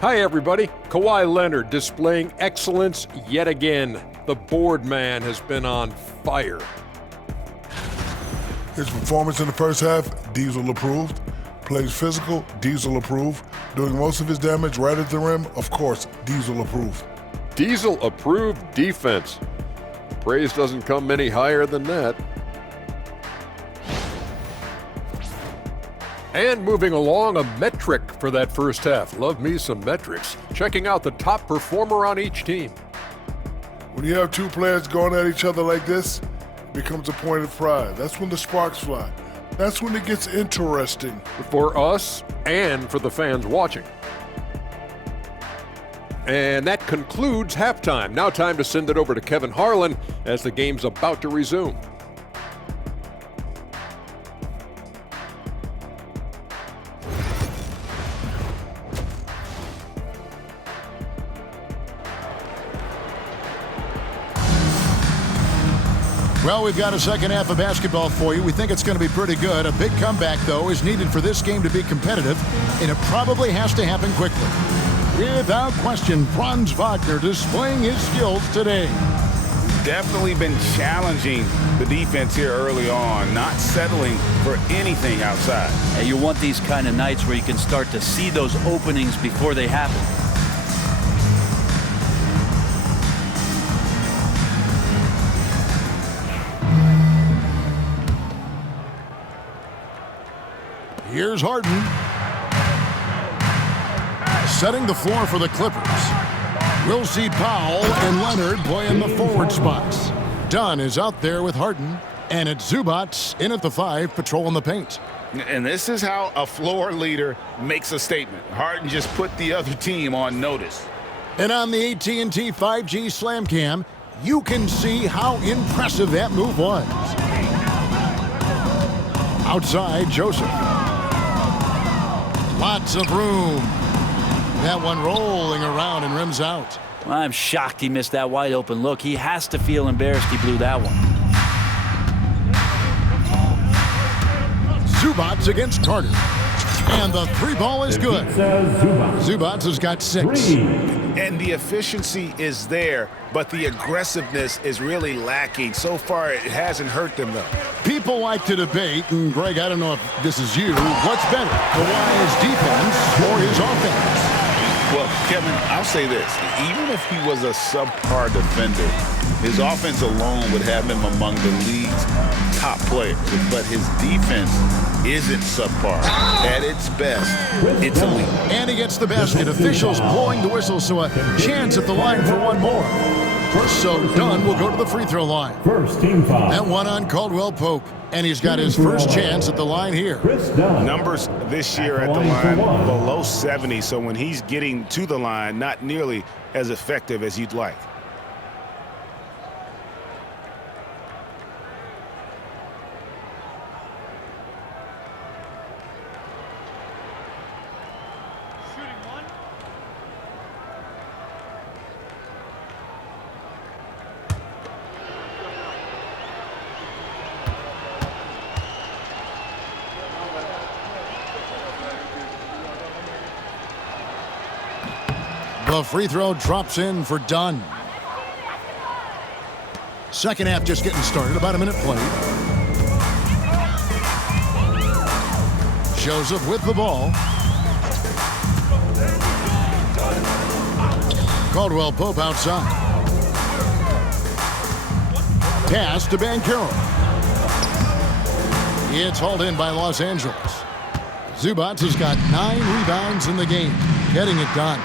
Hi everybody, Kawhi Leonard displaying excellence yet again. The board man has been on fire. His performance in the first half, Diesel approved. Plays physical, Diesel approved. Doing most of his damage right at the rim, of course, Diesel approved. Diesel approved defense. Praise doesn't come any higher than that. And moving along, a metric for that first half. Love me some metrics. Checking out the top performer on each team. When you have two players going at each other like this, it becomes a point of pride. That's when the sparks fly. That's when it gets interesting. For us and for the fans watching. And that concludes halftime. Now time to send it over to Kevin Harlan as the game's about to resume. Well, we've got a second half of basketball for you. We think it's going to be pretty good. A big comeback, though, is needed for this game to be competitive, and it probably has to happen quickly. Without question, Franz Wagner displaying his skills today. Definitely been challenging the defense here early on, not settling for anything outside. And you want these kind of nights where you can start to see those openings before they happen. Here's Harden. Setting the floor for the Clippers. We'll see Paolo and Leonard playing the forward spots. Dunn is out there with Harden, and it's Zubac in at the 5, patrolling the paint. And this is how a floor leader makes a statement. Harden just put the other team on notice. And on the AT&T 5G Slam Cam, you can see how impressive that move was. Outside, Joseph. Lots of room. That one rolling around and rims out. Well, I'm shocked he missed that wide open look. He has to feel embarrassed he blew that one. Zubac against Carter. And the 3-ball is good. Zubac has got 6. And the efficiency is there, but the aggressiveness is really lacking. So far, it hasn't hurt them, though. People like to debate, and Greg, I don't know if this is you, what's better, Kawhi's defense or his offense? Well, Kevin, I'll say this. Even if he was a subpar defender, his offense alone would have him among the league's top players. But his defense isn't subpar. At its best, it's elite. And he gets the basket. Officials blowing the whistle, so a chance at the line for one more. So Dunn will go to the free throw line. First team foul. And one on Caldwell Pope. And he's got his first chance at the line here. Numbers this year at the line below almost 70, so when he's getting to the line, not nearly as effective as you'd like. The free throw drops in for Dunn. Second half just getting started. About a minute played. Joseph with the ball. Caldwell Pope outside. Pass to Banchero. It's hauled in by Los Angeles. Zubac has got 9 rebounds in the game, getting it done.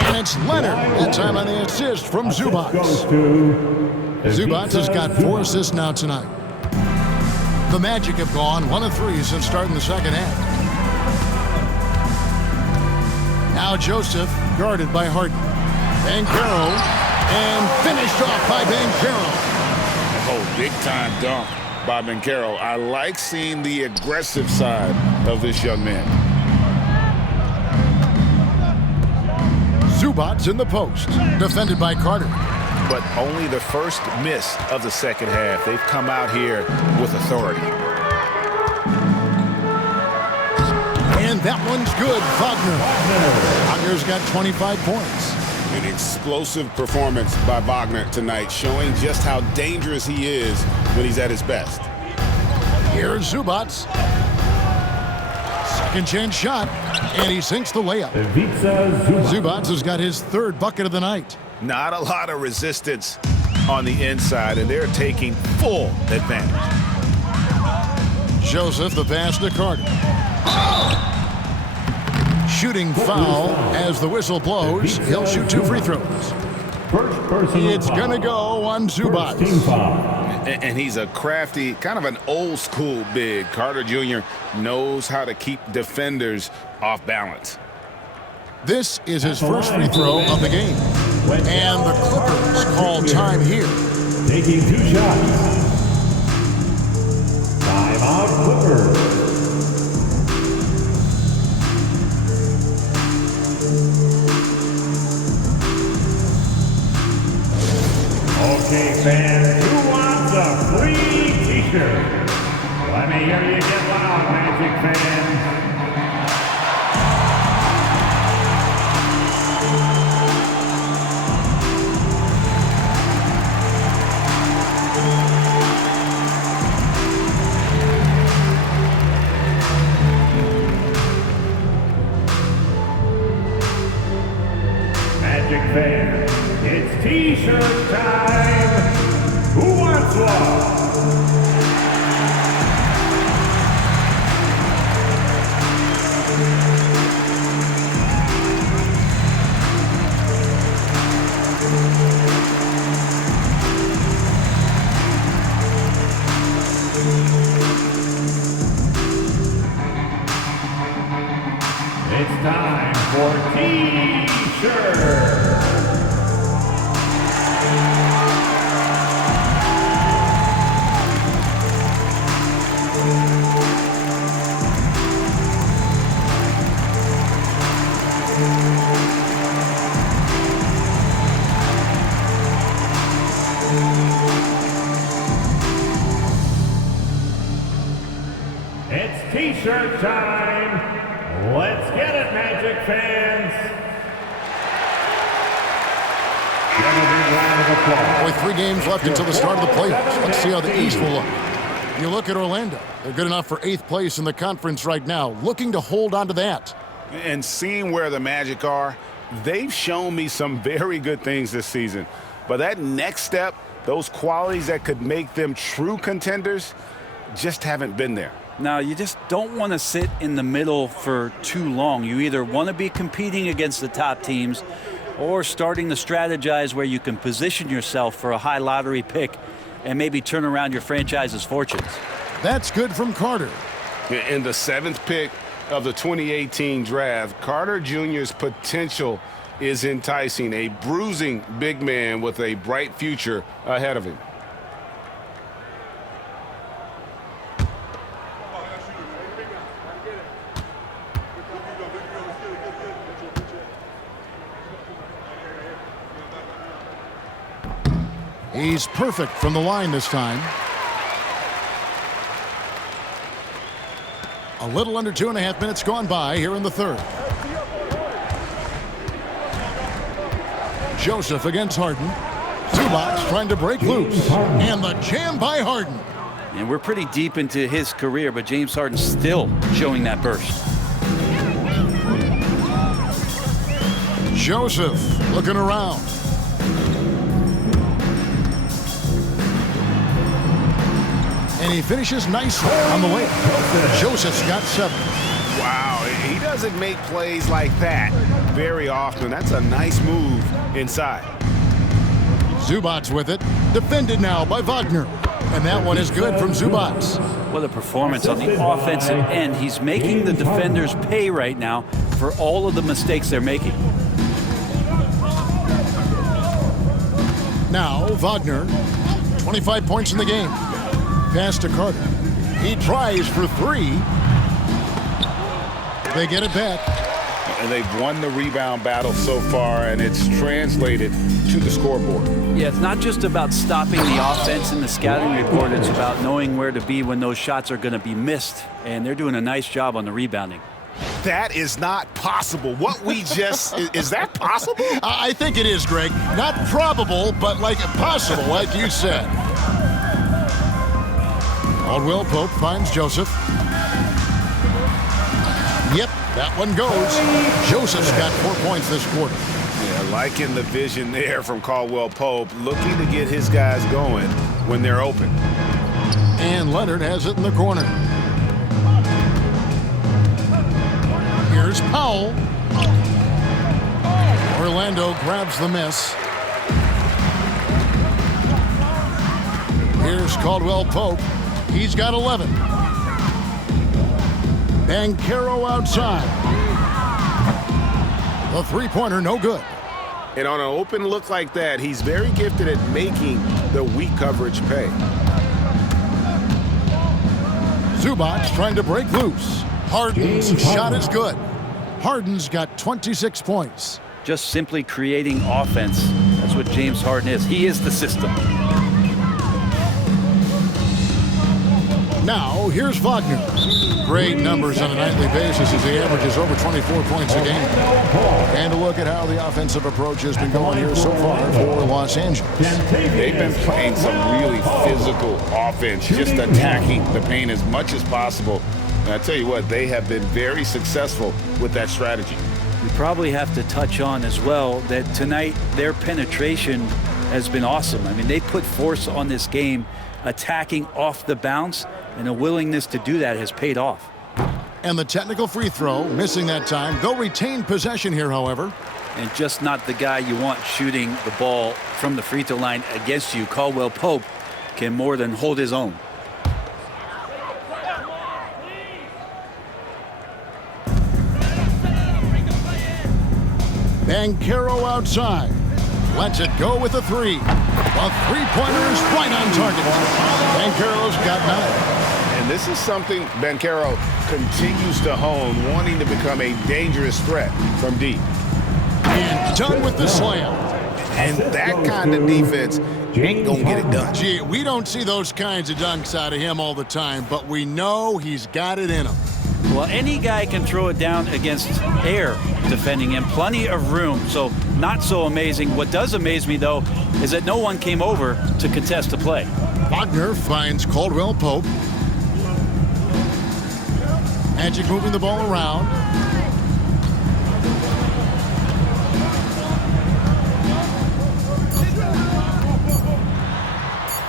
And it's Leonard, that time on the assist from Zubac. Zubac has got 4 assists now tonight. The Magic have gone 1 of 3 since starting the second half. Now Joseph, guarded by Harden. Banchero, and finished off by Banchero. Oh, big-time dunk by Banchero. I like seeing the aggressive side of this young man. Zubac in the post, defended by Carter. But only the first miss of the second half. They've come out here with authority. And that one's good, Wagner. Wagner's got 25 points. An explosive performance by Wagner tonight, showing just how dangerous he is when he's at his best. Here's Zubac. Second chance shot, and he sinks the layup. Zubac has got his 3rd bucket of the night. Not a lot of resistance on the inside, and they're taking full advantage. Joseph, the pass to Carter. Shooting foul as the whistle blows. He'll shoot 2 free throws. It's going to go on Zubac. And he's a crafty, kind of an old-school big. Carter Jr. knows how to keep defenders off balance. This is his first free throw of the game. And the Clippers call time here. Taking 2 shots. Timeout Clippers. Okay, fans, who wants a free t-shirt? Let me hear you get loud, Magic fans. Magic fans, it's t-shirt time. Who wants one? It's time for t-shirt. It's t-shirt time. Let's get it, Magic fans. With 3 games left until the start of the playoffs, let's see how the East will look. You look at Orlando. They're good enough for 8th place in the conference right now, looking to hold on to that. And seeing where the Magic are, they've shown me some very good things this season. But that next step, those qualities that could make them true contenders, just haven't been there. Now, you just don't want to sit in the middle for too long. You either want to be competing against the top teams or starting to strategize where you can position yourself for a high lottery pick and maybe turn around your franchise's fortunes. That's good from Carter. And the 7th pick of the 2018 draft. Carter Jr.'s potential is enticing. A bruising big man with a bright future ahead of him. He's perfect from the line this time. A little under 2.5 minutes gone by here in the third. Joseph against Harden. Zubac trying to break loose. And the jam by Harden. And we're pretty deep into his career, but James Harden's still showing that burst. Joseph looking around. And he finishes nicely on the layup. Joseph's got 7. Wow, he doesn't make plays like that very often. That's a nice move inside. Zubac with it. Defended now by Wagner. And that one is good from Zubac. What a performance on the offensive end. He's making the defenders pay right now for all of the mistakes they're making. Now Wagner, 25 points in the game. Pass to Carter. He tries for 3. They get it back. And they've won the rebound battle so far, and it's translated to the scoreboard. Yeah, it's not just about stopping the offense in the scouting report. It's about knowing where to be when those shots are going to be missed. And they're doing a nice job on the rebounding. That is not possible. What we just... is that possible? I think it is, Greg. Not probable, but like possible, like you said. Caldwell Pope finds Joseph. Yep, that one goes. Joseph's got 4 points this quarter. Yeah, liking the vision there from Caldwell Pope, looking to get his guys going when they're open. And Leonard has it in the corner. Here's Paolo. Orlando grabs the miss. Here's Caldwell Pope. He's got 11. Banchero outside. The three-pointer no good. And on an open look like that, he's very gifted at making the weak coverage pay. Zubac trying to break loose. Harden's shot is good. Harden's got 26 points. Just simply creating offense. That's what James Harden is. He is the system. Now, here's Wagner. Great numbers on a nightly basis as he averages over 24 points a game. And a look at how the offensive approach has been going here so far for Los Angeles. They've been playing some really physical offense, just attacking the paint as much as possible. And I tell you what, they have been very successful with that strategy. We probably have to touch on as well that tonight their penetration has been awesome. I mean, they put force on this game, attacking off the bounce, and a willingness to do that has paid off. And the technical free throw, missing that time. They'll retain possession here, however. And just not the guy you want shooting the ball from the free throw line against you. Caldwell Pope can more than hold his own. Banchero outside. Lets it go with a 3. A three-pointer is right on target. Banchero's got 9. And this is something Banchero continues to hone, wanting to become a dangerous threat from deep. And done with the slam. And that kind of defense ain't gonna get it done. Gee, we don't see those kinds of dunks out of him all the time, but we know he's got it in him. Well, any guy can throw it down against air defending him. Plenty of room, so not so amazing. What does amaze me, though, is that no one came over to contest the play. Wagner finds Caldwell Pope. Magic moving the ball around.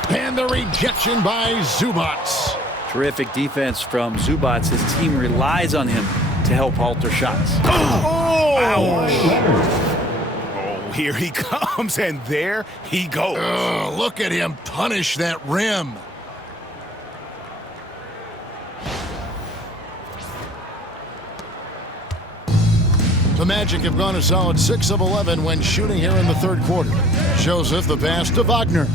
And the rejection by Zubac. Terrific defense from Zubac. His team relies on him to help alter shots. Oh, here he comes, and there he goes. Look at him punish that rim. The Magic have gone a solid 6 of 11 when shooting here in the third quarter. Joseph the pass to Wagner.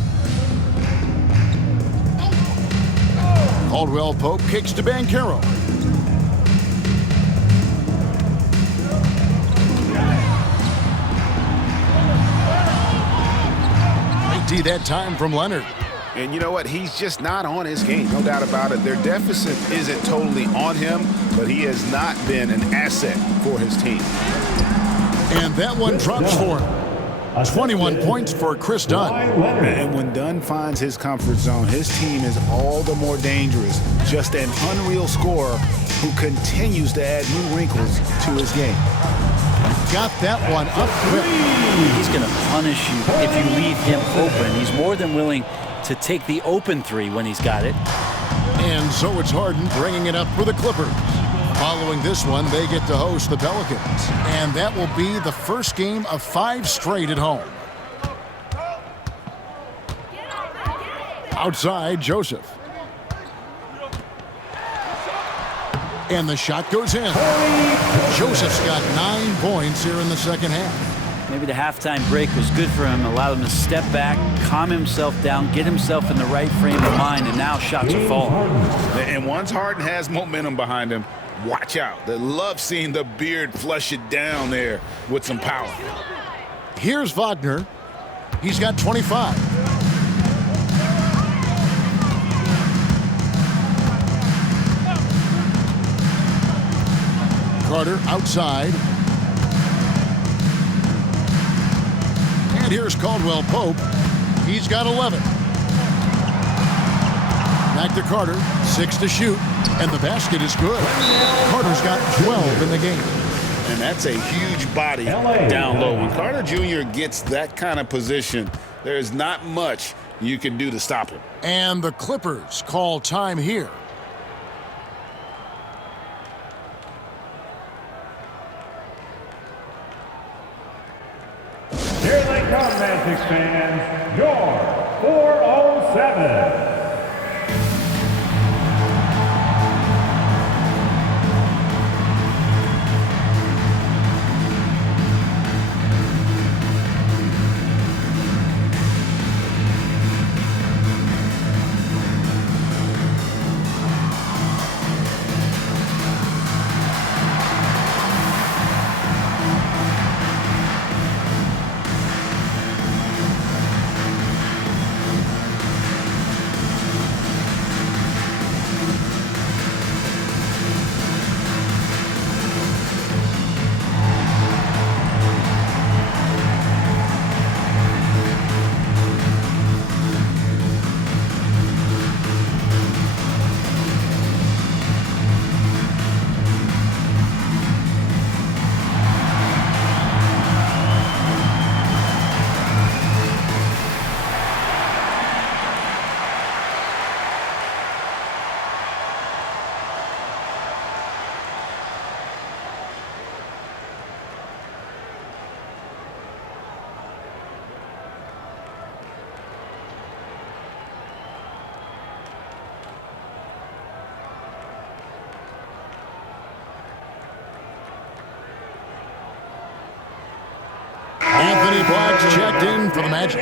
Caldwell Pope kicks to Banchero. ID that time from Leonard. And you know what? He's just not on his game. No doubt about it. Their deficit isn't totally on him, but he has not been an asset for his team. And that one drops for him. 21 points for Chris Dunn. And when Dunn finds his comfort zone, his team is all the more dangerous. Just an unreal scorer who continues to add new wrinkles to his game. Got that one up quick. He's going to punish you if you leave him open. He's more than willing to take the open three when he's got it. And so it's Harden bringing it up for the Clippers. Following this one, they get to host the Pelicans. And that will be the first game of 5 straight at home. Outside, Joseph. And the shot goes in. Joseph's got 9 points here in the second half. Maybe the halftime break was good for him, allowed him to step back, calm himself down, get himself in the right frame of mind, and now shots are falling. And once Harden has momentum behind him, watch out. They love seeing the beard flush it down there with some power. Here's Wagner. He's got 25. Carter outside. And here's Caldwell Pope. He's got 11. Back to Carter. 6 to shoot. And the basket is good. Carter's got 12 in the game. And that's a huge body down low. When Carter Jr. gets that kind of position, there's not much you can do to stop him. And the Clippers call time here. Here they come, Magic fans, your 407. Anthony Black's checked in for the Magic.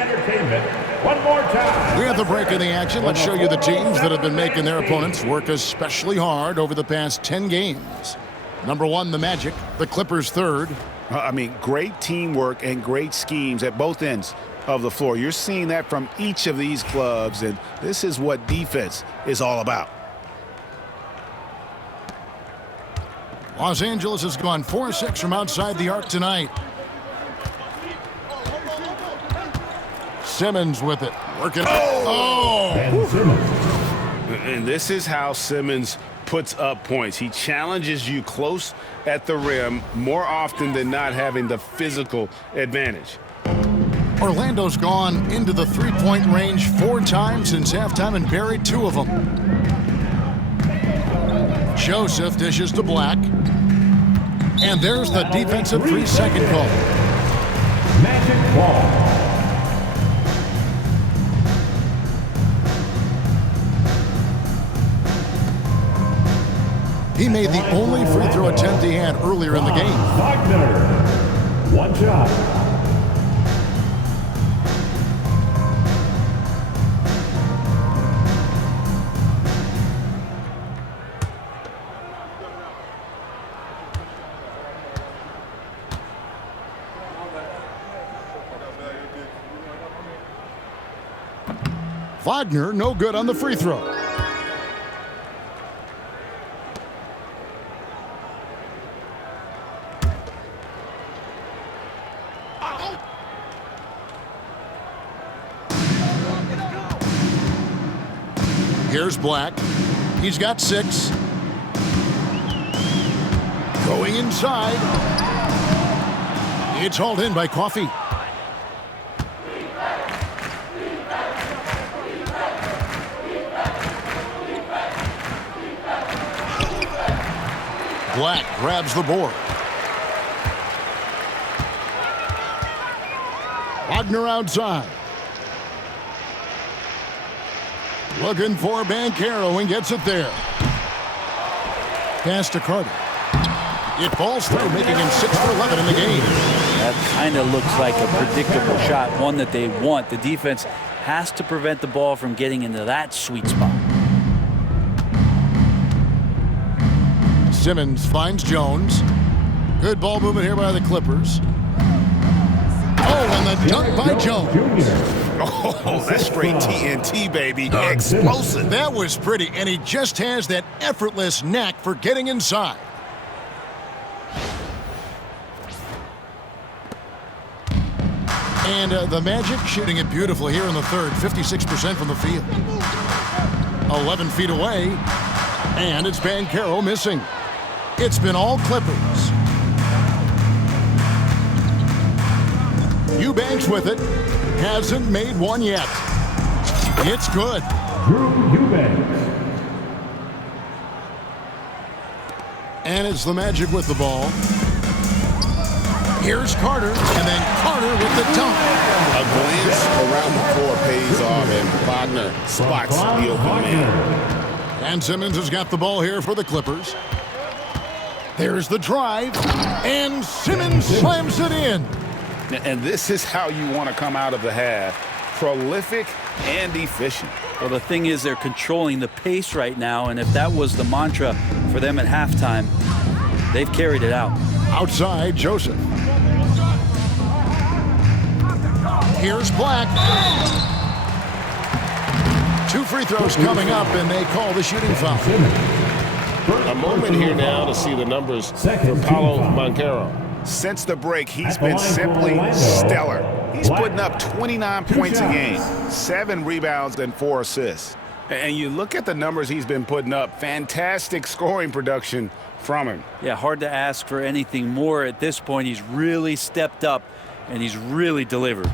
One more time. We have the break in the action. Let's show you the teams that have been making their opponents work especially hard over the past 10 games. Number 1, the Magic. The Clippers third. Great teamwork and great schemes at both ends of the floor. You're seeing that from each of these clubs, and this is what defense is all about. Los Angeles has gone 4-6 from outside the arc tonight. Simmons with it. Working. And this is how Simmons puts up points. He challenges you close at the rim more often than not, having the physical advantage. Orlando's gone into the three-point range 4 times since halftime and buried 2 of them. Joseph dishes to Black. And there's the defensive 3-second call. Magic ball. He made the only free throw attempt he had earlier in the game. Wagner, one shot. Wagner, no good on the free throw. Here's Black. He's got 6. Going inside. It's hauled in by Coffey. Black grabs the board. Wagner outside. Looking for Banchero and gets it there. Pass to Carter. It falls through, making him 6 for 11 in the game. That kind of looks like a predictable shot, one that they want. The defense has to prevent the ball from getting into that sweet spot. Simmons finds Jones. Good ball movement here by the Clippers. Oh, and the dunk by Jones. Oh, that's straight TNT, baby. Explosive. That was pretty, and he just has that effortless knack for getting inside. And the Magic shooting it beautifully here in the third, 56% from the field. 11 feet away, and it's Banchero missing. It's been all Clippers. Eubanks with it. Hasn't made one yet. It's good. Drew Eubanks. And it's the Magic with the ball. Here's Carter, and then Carter with the dunk. A glance around the floor pays off, and Wagner spots the open man. And Simmons has got the ball here for the Clippers. There's the drive, and Simmons slams it in. And this is how you want to come out of the half. Prolific and efficient. Well, the thing is they're controlling the pace right now, and if that was the mantra for them at halftime, they've carried it out. Outside, Joseph. Here's Black. 2 free throws coming up, and they call the shooting foul. A moment here now to see the numbers for Paolo Banchero. Since the break, he's been simply stellar. He's putting up 29 points a game, 7 rebounds, and 4 assists. And you look at the numbers he's been putting up, fantastic scoring production from him. Yeah, hard to ask for anything more at this point. He's really stepped up, and he's really delivered.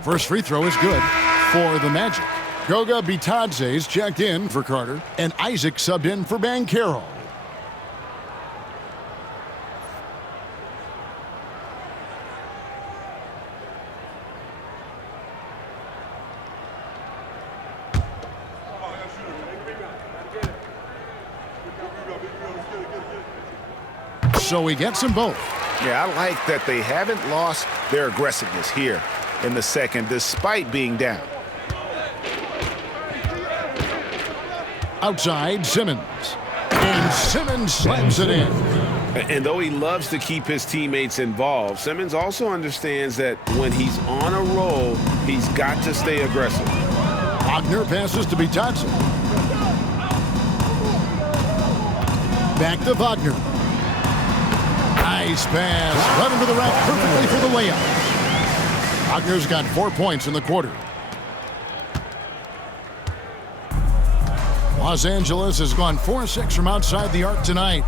First free throw is good for the Magic. Goga Bitadze's checked in for Carter, and Isaac subbed in for Banchero. So he gets them both. Yeah, I like that they haven't lost their aggressiveness here in the second, despite being down. Outside, Simmons. And Simmons slams it in. And though he loves to keep his teammates involved, Simmons also understands that when he's on a roll, he's got to stay aggressive. Wagner passes to Bitadze. Back to Wagner. Nice pass. Run into the rack perfectly for the layup. Wagner's got 4 points in the quarter. Los Angeles has gone 4-6 from outside the arc tonight.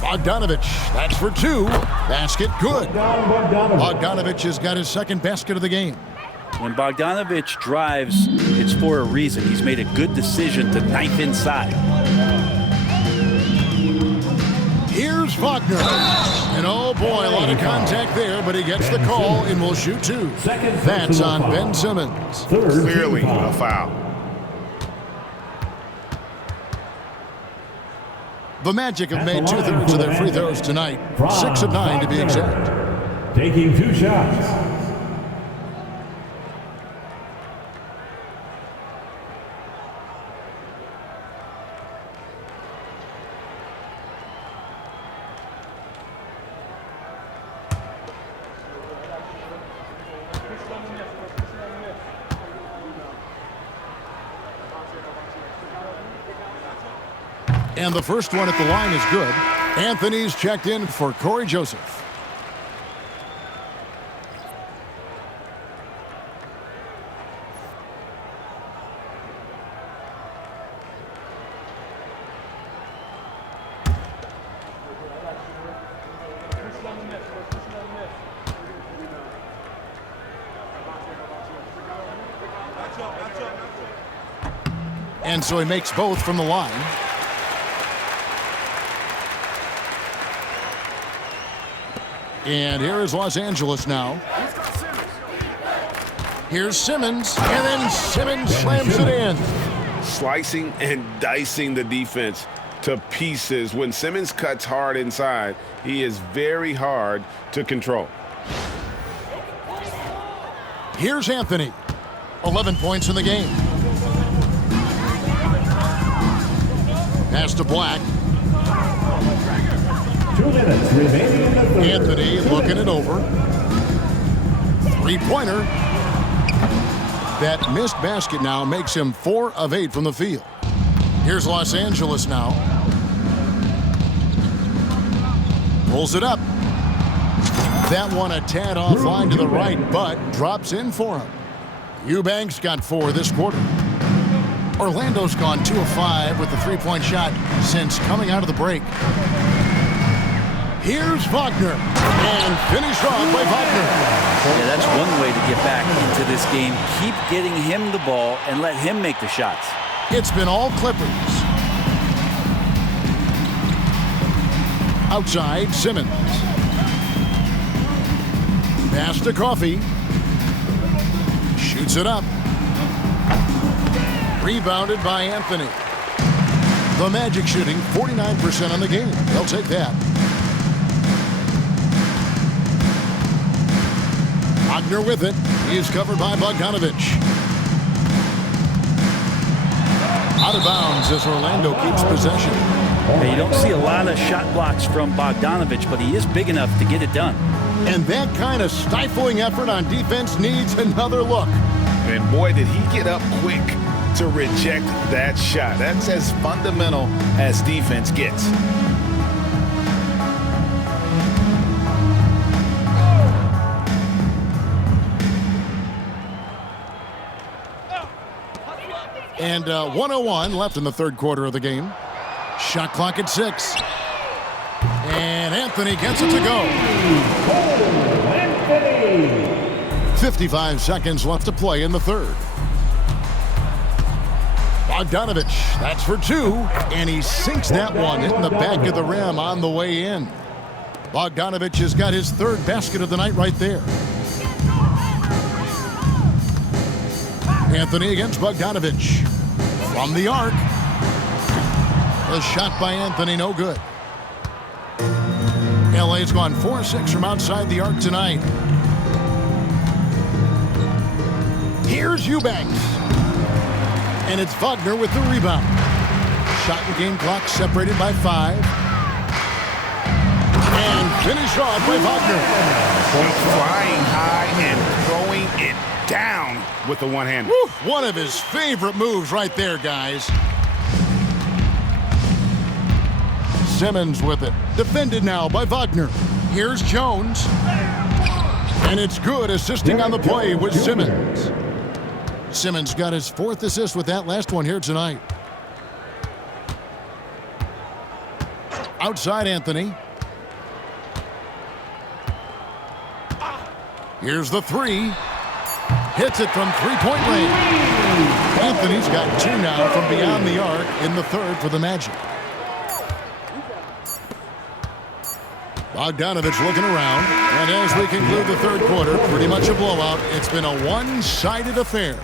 Bogdanovich, that's for 2. Basket good. Bogdanovich has got his second basket of the game. When Bogdanovich drives, it's for a reason. He's made a good decision to knife inside. Here's Wagner. And oh boy, a lot of contact there, but he gets the call and will shoot two. That's on Ben Simmons. Clearly a foul. The Magic have made 2/3 of their free throws tonight. 6 of 9 to be exact. Taking 2 shots. And the first one at the line is good. Anthony's checked in for Corey Joseph. And so he makes both from the line. And here is Los Angeles now. Here's Simmons, and then Simmons slams it in. Slicing and dicing the defense to pieces. When Simmons cuts hard inside, he is very hard to control. Here's Anthony. 11 points in the game. Pass to Black. 2 minutes remaining in the third. Anthony looking it over. Three-pointer. That missed basket now makes him 4 of 8 from the field. Here's Los Angeles now. Pulls it up. That one a tad offline to the right, but drops in for him. Eubanks got 4 this quarter. Orlando's gone 2 of 5 with the three-point shot since coming out of the break. Here's Wagner, and finished off by Wagner. Yeah, that's one way to get back into this game. Keep getting him the ball and let him make the shots. It's been all Clippers. Outside, Simmons. Pass to Coffee. Shoots it up. Rebounded by Anthony. The Magic shooting 49% on the game. They'll take that. Wagner with it. He is covered by Bogdanovich. Out of bounds as Orlando keeps possession. Yeah, you don't see a lot of shot blocks from Bogdanovich, but he is big enough to get it done. And that kind of stifling effort on defense needs another look. And boy, did he get up quick to reject that shot. That's as fundamental as defense gets. And 1:01 left in the third quarter of the game. Shot clock at 6. And Anthony gets it to go. 55 seconds left to play in the third. Bogdanovich, that's for 2. And he sinks that one in the back of the rim on the way in. Bogdanovich has got his third basket of the night right there. Anthony against Bogdanovich. From the arc. The shot by Anthony, no good. LA's gone 4-6 from outside the arc tonight. Here's Eubanks. And it's Wagner with the rebound. Shot and game clock separated by 5. And finished off by Wagner. Flying high and throwing it down with the one-hander. One of his favorite moves right there, guys. Simmons with it. Defended now by Wagner. Here's Jones. And it's good, assisting on the play with Simmons. Simmons got his 4th assist with that last one here tonight. Outside Anthony. Here's the 3. Hits it from three-point range. Anthony's got 2 now from beyond the arc in the third for the Magic. Bogdanovich looking around. And as we conclude the third quarter, pretty much a blowout. It's been a one-sided affair.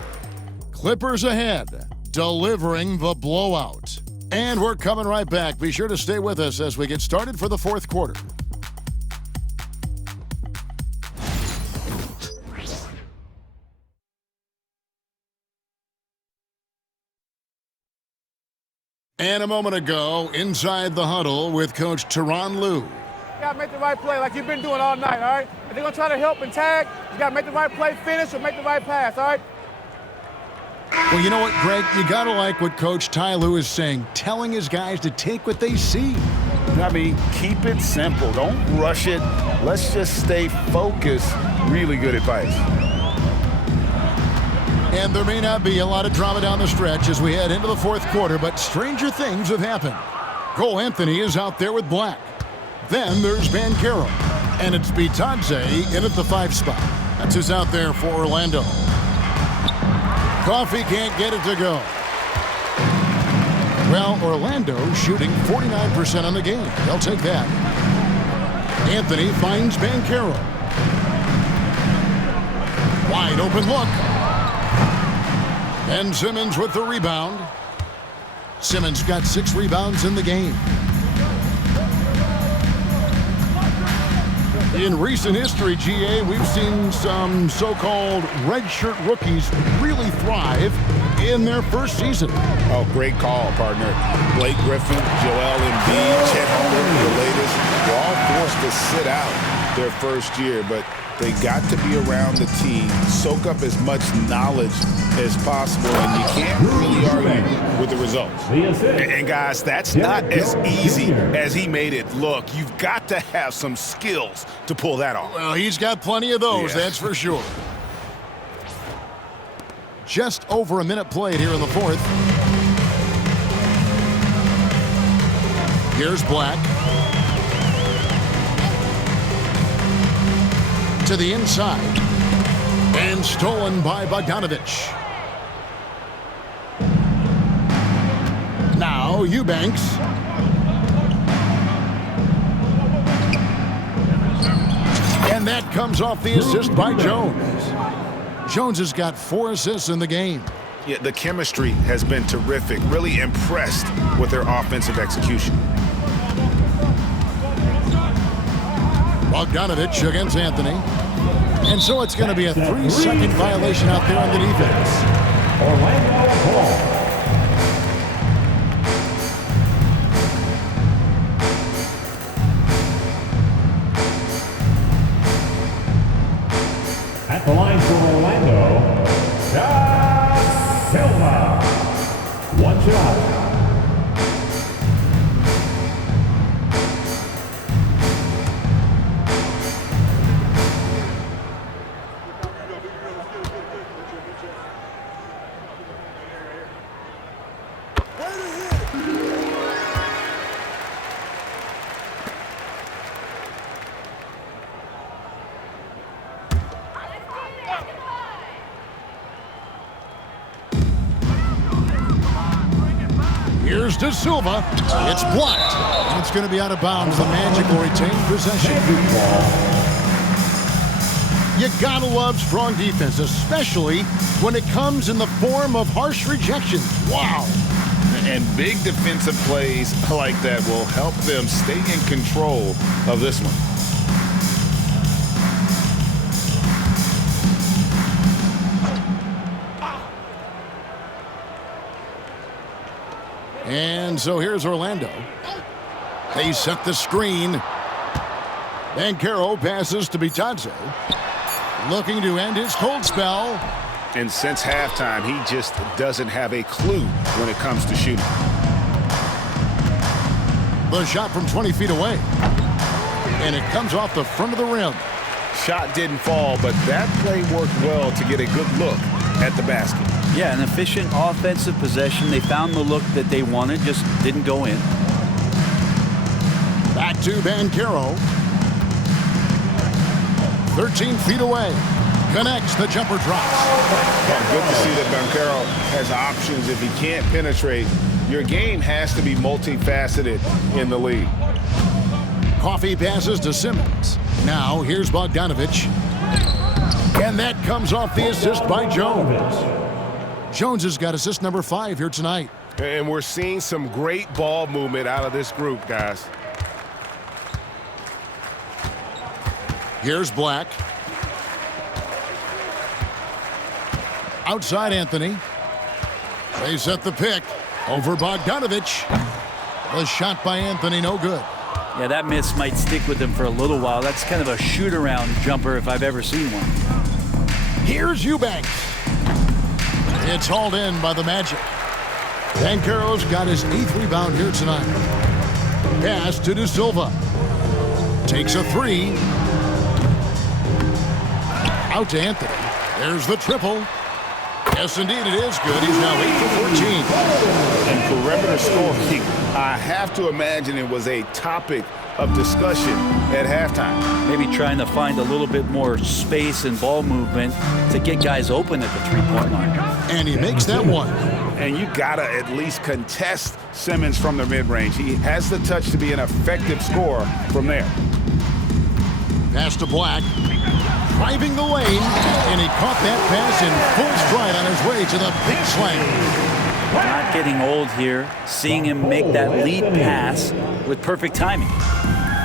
Clippers ahead, delivering the blowout. And we're coming right back. Be sure to stay with us as we get started for the fourth quarter. And a moment ago, inside the huddle with Coach Tyronn Lue. You got to make the right play like you've been doing all night, all right? If they're going to try to help and tag, you got to make the right play, finish, or make the right pass, all right? Well, you know what, Greg? You got to like what Coach Ty Lue is saying, telling his guys to take what they see. I mean, keep it simple. Don't rush it. Let's just stay focused. Really good advice. And there may not be a lot of drama down the stretch as we head into the fourth quarter, but stranger things have happened. Cole Anthony is out there with Black. Then there's Banchero. And it's Bitadze in at the 5 spot. That's who's out there for Orlando. Coffee can't get it to go. Well, Orlando shooting 49% on the game. They'll take that. Anthony finds Banchero. Wide open look. Ben Simmons with the rebound. Simmons got 6 rebounds in the game. In recent history, GA, we've seen some so-called redshirt rookies really thrive in their first season. Oh, great call, partner. Blake Griffin, Joel Embiid, Chet Holmgren, the latest, were all forced to sit out their first year, but they got to be around the team, soak up as much knowledge as possible, and you can't really argue with the results. And guys, that's not as easy as he made it look. You've got to have some skills to pull that off. Well, he's got plenty of those, that's for sure. Just over a minute played here in the fourth. Here's Black. To the inside. And stolen by Bogdanovich. Now Eubanks. And that comes off the assist by Jones. Jones has got 4 assists in the game. Yeah, the chemistry has been terrific. Really impressed with their offensive execution. Bogdanovich against Anthony. And so it's going to be a 3-second violation out there on the defense. Orlando ball. At the line for Orlando, Da Silva. One shot. Here's De Silva. It's blocked. And it's going to be out of bounds. The Magic will retain possession. You gotta love strong defense, especially when it comes in the form of harsh rejections. Wow. And big defensive plays like that will help them stay in control of this one. And so here's Orlando. They set the screen. Banchero passes to Bitadze. Looking to end his cold spell. And since halftime, he just doesn't have a clue when it comes to shooting. The shot from 20 feet away. And it comes off the front of the rim. Shot didn't fall, but that play worked well to get a good look at the basket. Yeah, an efficient offensive possession. They found the look that they wanted, just didn't go in. Back to Banchero. 13 feet away. Connects, the jumper drops. Well, good to see that Banchero has options if he can't penetrate. Your game has to be multifaceted in the league. Coffee passes to Simmons. Now here's Bogdanovich. And that comes off the assist by Jones. Jones has got assist number 5 here tonight. And we're seeing some great ball movement out of this group, guys. Here's Black. Outside Anthony. They set the pick over Bogdanovich. The shot by Anthony, no good. Yeah, that miss might stick with him for a little while. That's kind of a shoot-around jumper if I've ever seen one. Here's Eubanks. It's hauled in by the Magic. Banchero's got his 8th rebound here tonight. Pass to De Silva. Takes a 3. Out to Anthony. There's the triple. Yes, indeed, it is good. He's now 8 for 14. And perimeter scoring, I have to imagine it was a topic of discussion at halftime. Maybe trying to find a little bit more space and ball movement to get guys open at the three-point line. And he makes that one. And you gotta at least contest Simmons from the mid-range. He has the touch to be an effective scorer from there. Pass to Black. Driving the lane, and he caught that pass in full stride on his way to the big slam. Not getting old here, seeing him make that lead pass with perfect timing.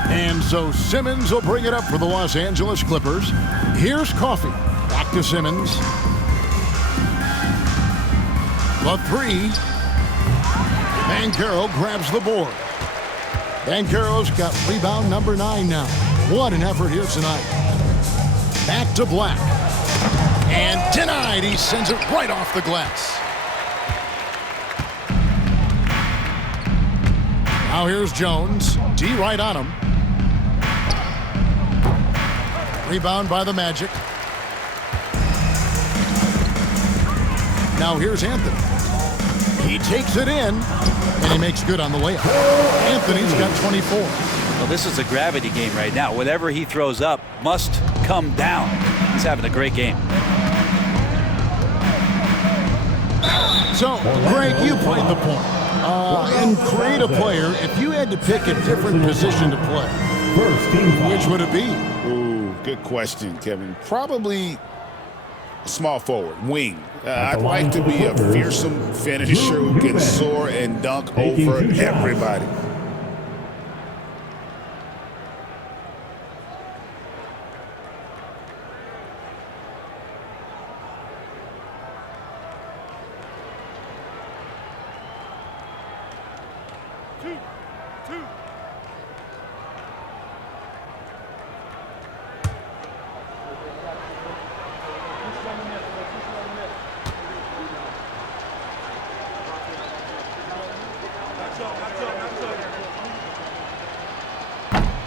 And so Simmons will bring it up for the Los Angeles Clippers. Here's Coffee. Back to Simmons. The 3. Banchero grabs the board. Banchero's got rebound number 9 now. What an effort here tonight. Back to Black. And denied. He sends it right off the glass. Now here's Jones. D right on him. Rebound by the Magic. Now here's Anthony. He takes it in, and he makes good on the layup. Anthony's got 24. Well, this is a gravity game right now. Whatever he throws up must come down. He's having a great game. So, Greg, you played the point. In creative player, if you had to pick a different position to play, which would it be? Ooh, good question, Kevin. Probably small forward, wing. I'd like to be a fearsome finisher who can soar and dunk over everybody.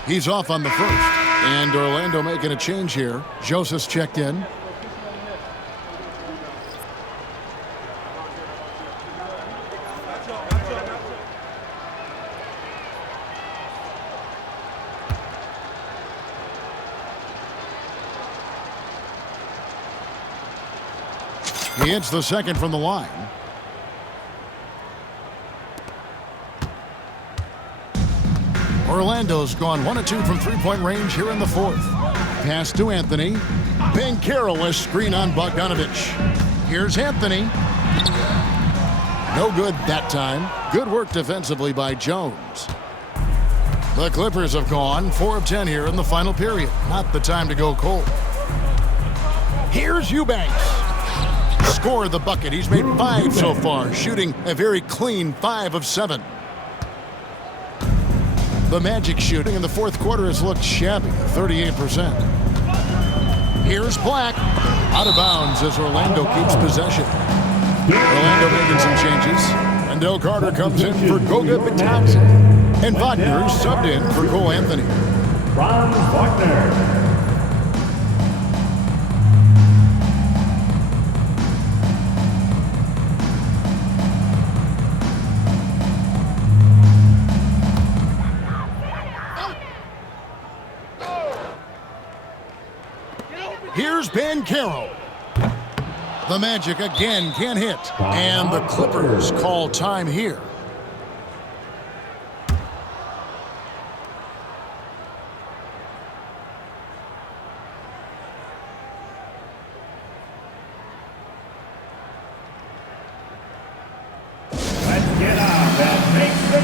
He's off on the first. And Orlando making a change here. Joseph's checked in. He hits the second from the line. Orlando's gone 1 of 2 from three-point range here in the 4th. Pass to Anthony. Banchero with screen on Bogdanovich. Here's Anthony. No good that time. Good work defensively by Jones. The Clippers have gone 4 of 10 here in the final period. Not the time to go cold. Here's Eubanks. Scored the bucket. He's made 5 so far, shooting a very clean 5 of 7. The Magic shooting in the 4th quarter has looked shabby, 38%. Here's Black. Out of bounds as Orlando keeps possession. Orlando making some changes. Wendell Carter comes in for Goga Bitadze. And Wagner subbed in for Cole Anthony. Franz Wagner. Here's Banchero. The Magic again can't hit. And the Clippers call time here.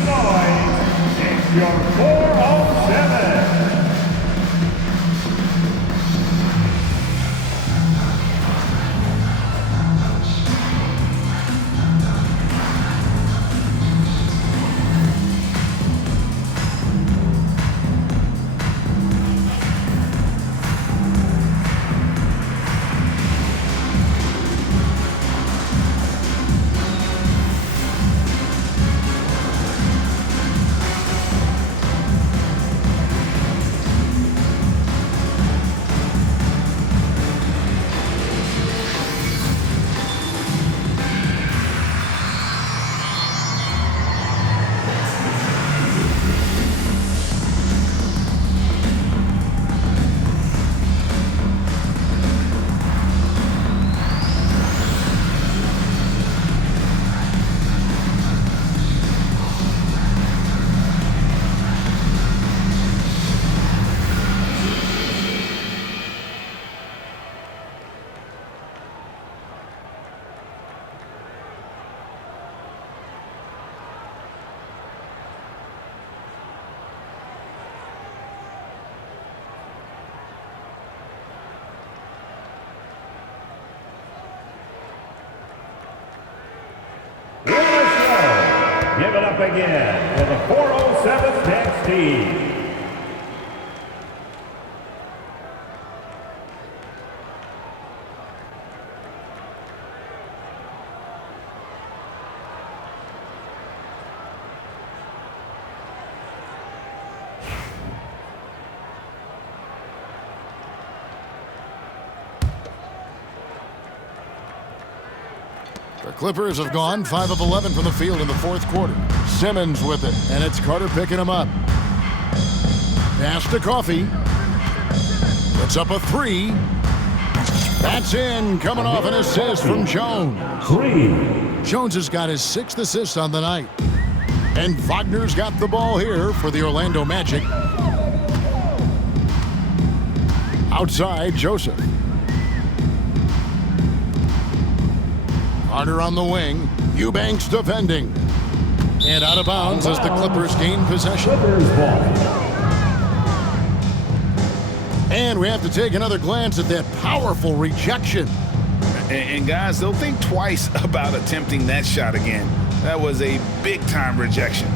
noise. It's your 407. Give it up again for the 407 next team. The Clippers have gone 5 of 11 from the field in the fourth quarter. Simmons with it, and it's Carter picking him up. Pass to Coffee. Puts up a three. That's in, coming off an assist from Jones. Jones has got his 6th assist on the night. And Wagner's got the ball here for the Orlando Magic. Outside, Joseph. Carter on the wing. Eubanks defending. And out of bounds as the Clippers gain possession. And we have to take another glance at that powerful rejection. And guys, they'll think twice about attempting that shot again. That was a big-time rejection.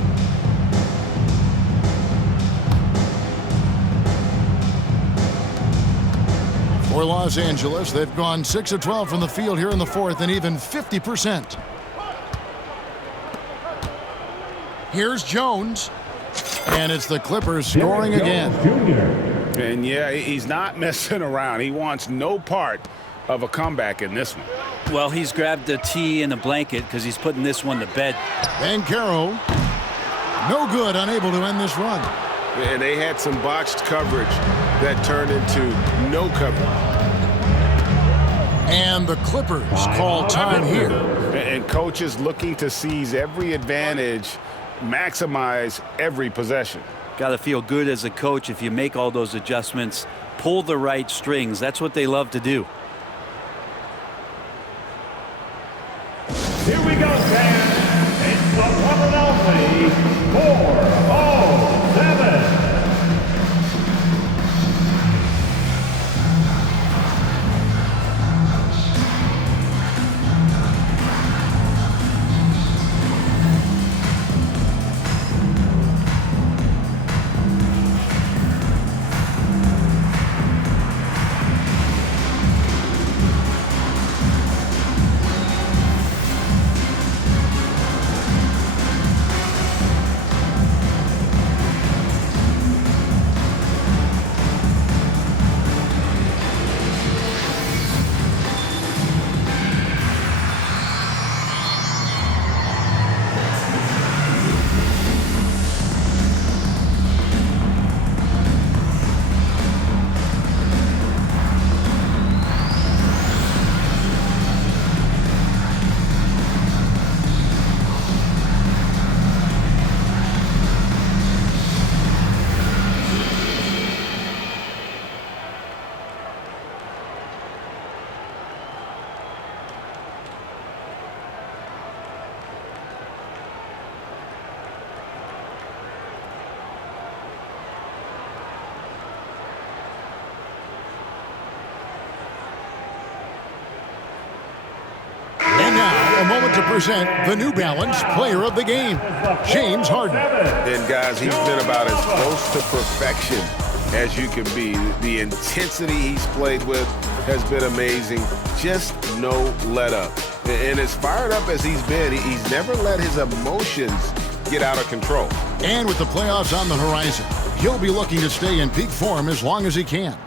For Los Angeles, they've gone 6 of 12 from the field here in the fourth and even 50%. Here's Jones. And it's the Clippers scoring again. And yeah, he's not messing around. He wants no part of a comeback in this one. Well, he's grabbed a tee and a blanket because he's putting this one to bed. Banchero, no good, unable to end this run. And they had some botched coverage that turned into no coverage. And the Clippers call time here. And coaches looking to seize every advantage, maximize every possession. Got to feel good as a coach if you make all those adjustments, pull the right strings. That's what they love to do. Here we go, fans. It's the one and only 407. a moment to present the New Balance Player of the Game, James Harden. And guys, he's been about as close to perfection as you can be. The intensity he's played with has been amazing. Just no let up. And as fired up as he's been, he's never let his emotions get out of control. And with the playoffs on the horizon, he'll be looking to stay in peak form as long as he can.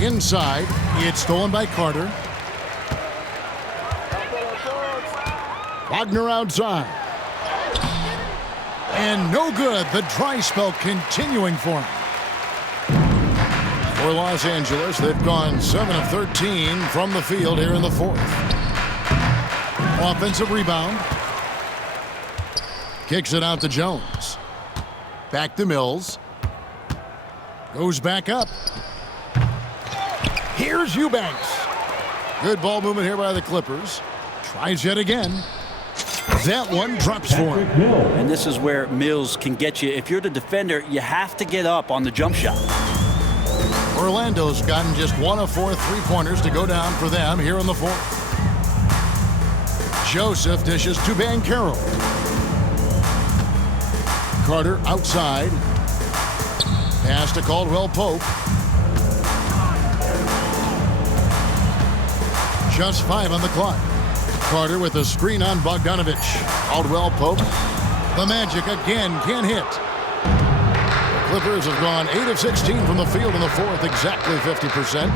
Inside, it's stolen by Carter. Wagner outside. And no good. The dry spell continuing for him. For Los Angeles, they've gone 7 of 13 from the field here in the fourth. Offensive rebound. Kicks it out to Jones. Back to Mills. Goes back up. Here's Eubanks. Good ball movement here by the Clippers. Tries yet again. That one drops for him. And this is where Mills can get you. If you're the defender, you have to get up on the jump shot. Orlando's gotten just 1 of 4 3-pointers to go down for them here in the fourth. Joseph dishes to Banchero. Carter outside. Pass to Caldwell-Pope. Just 5 on the clock. Carter with a screen on Bogdanovich. Caldwell-Pope. The Magic again can't hit. The Clippers have gone 8 of 16 from the field in the fourth, exactly 50%.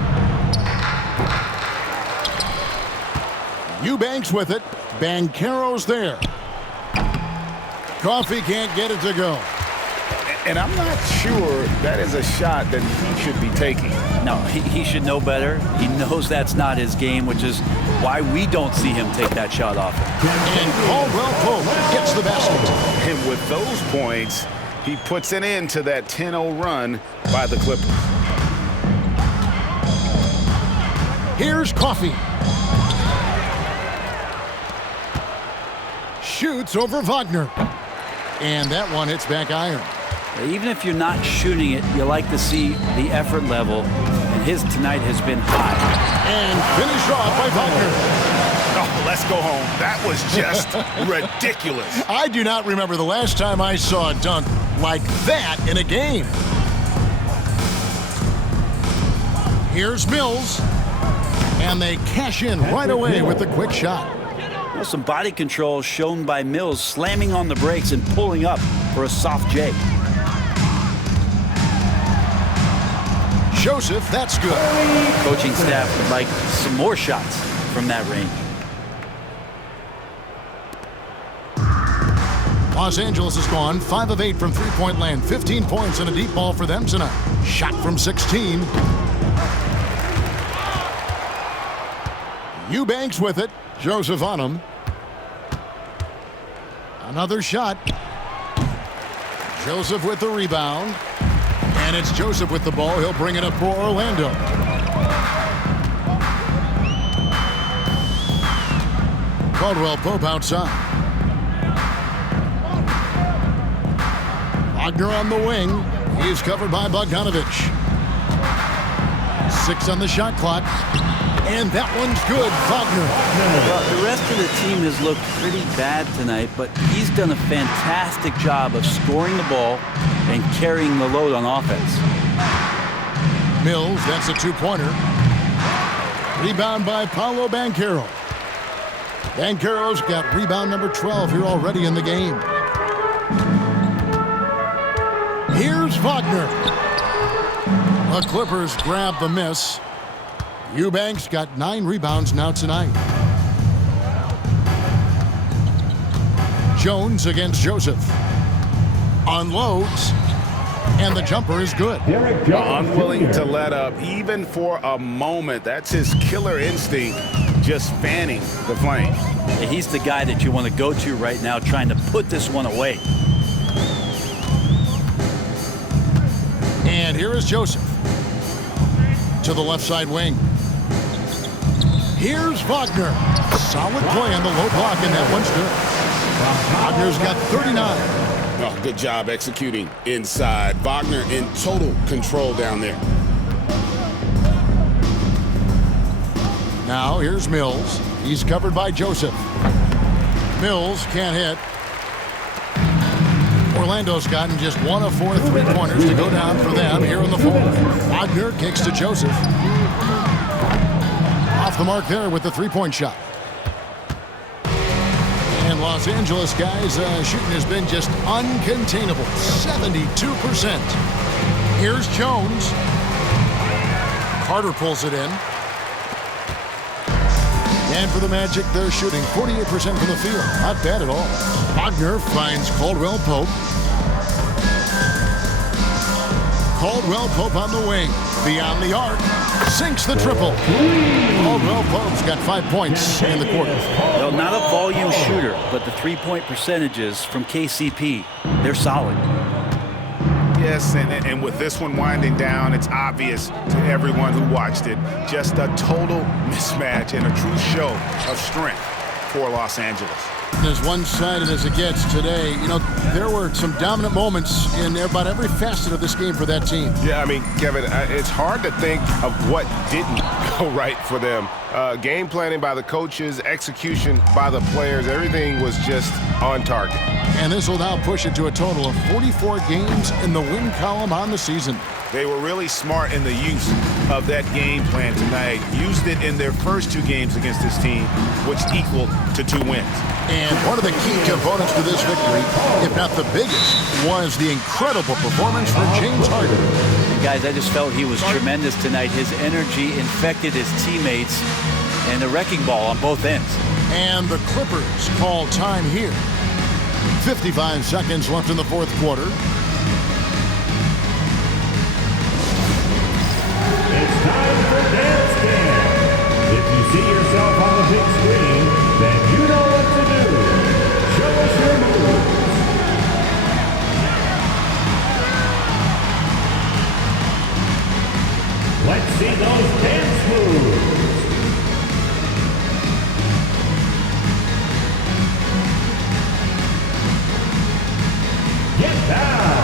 Eubanks with it. Banchero's there. Coffee can't get it to go. And I'm not sure that is a shot that he should be taking. No, he should know better. He knows that's not his game, which is why we don't see him take that shot off. And Caldwell-Pope gets the basket. And with those points, he puts an end to that 10-0 run by the Clippers. Here's Coffee. Shoots over Wagner. And that one hits back iron. Even if you're not shooting it, you like to see the effort level, and his tonight has been high. And finish off by Wagner. Oh, let's go home. That was just ridiculous. I do not remember the last time I saw a dunk like that in a game. Here's Mills. And they cash in right away with the quick shot. Well, some body control shown by Mills, slamming on the brakes and pulling up for a soft J. Joseph, that's good. Coaching staff would like some more shots from that range. Los Angeles has gone 5 of 8 from three-point land. 15 points and a deep ball for them tonight. Shot from 16. Eubanks with it. Joseph on him. Another shot. Joseph with the rebound. And it's Joseph with the ball. He'll bring it up for Orlando. Caldwell-Pope outside. Wagner on the wing. He's covered by Bogdanovich. 6 on the shot clock. And that one's good, Wagner. Well, the rest of the team has looked pretty bad tonight, but he's done a fantastic job of scoring the ball and carrying the load on offense. Mills, that's a 2-pointer. Rebound by Paolo Banchero. Banchero's got rebound number 12 here already in the game. Here's Wagner. The Clippers grab the miss. Eubanks got 9 rebounds now tonight. Jones against Joseph. Unloads. And the jumper is good. Unwilling to let up even for a moment. That's his killer instinct, just fanning the flame. He's the guy that you want to go to right now, trying to put this one away. And here is Joseph to the left side wing. Here's Wagner. Solid play on the low block, and that one's good. Wagner's got 39. Oh, good job executing inside. Wagner in total control down there. Now here's Mills. He's covered by Joseph. Mills can't hit. Orlando's gotten just 1 of 4 3-pointers to go down for them here in the fourth. Wagner kicks to Joseph. Off the mark there with the 3-point shot. And Los Angeles guys, shooting has been just uncontainable. 72%. Here's Jones. Carter pulls it in. And for the Magic, they're shooting 48% from the field. Not bad at all. Wagner finds Caldwell Pope. Caldwell Pope on the wing. Beyond the arc. Sinks the triple. Caldwell Pope's got 5 points in the quarter. Well, not a volume shooter, but the 3-point percentages from KCP, they're solid. Yes, and with this one winding down, it's obvious to everyone who watched it. Just a total mismatch and a true show of strength for Los Angeles. As one-sided as it gets today, you know, there were some dominant moments in about every facet of this game for that team. Yeah, I mean, Kevin, it's hard to think of what didn't go right for them. Game planning by the coaches, execution by the players, everything was just on target. And this will now push it to a total of 44 games in the win column on the season. They were really smart in the use of that game plan tonight. Used it in their first 2 games against this team, which equaled to 2 wins. And one of the key components to this victory, if not the biggest, was the incredible performance from James Harden. And guys, I just felt he was tremendous tonight. His energy infected his teammates, and the wrecking ball on both ends. And the Clippers call time here. 55 seconds left in the fourth quarter. It's time for Dance Cam. If you see yourself on the big screen, then you know what to do. Show us your moves. Let's see those dance moves. Get down.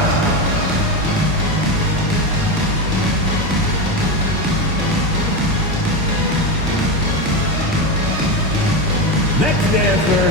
Next dancer.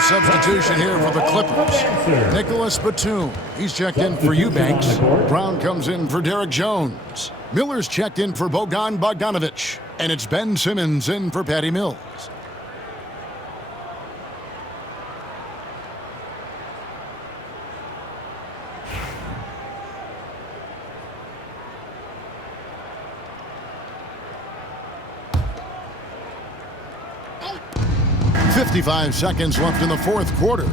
Substitution here for the Clippers. Nicholas Batum. He's checked in for Eubanks. Brown comes in for Derek Jones. Miller's checked in for Bogan Bogdanovic. And it's Ben Simmons in for Patty Mills. .55 seconds left in the fourth quarter.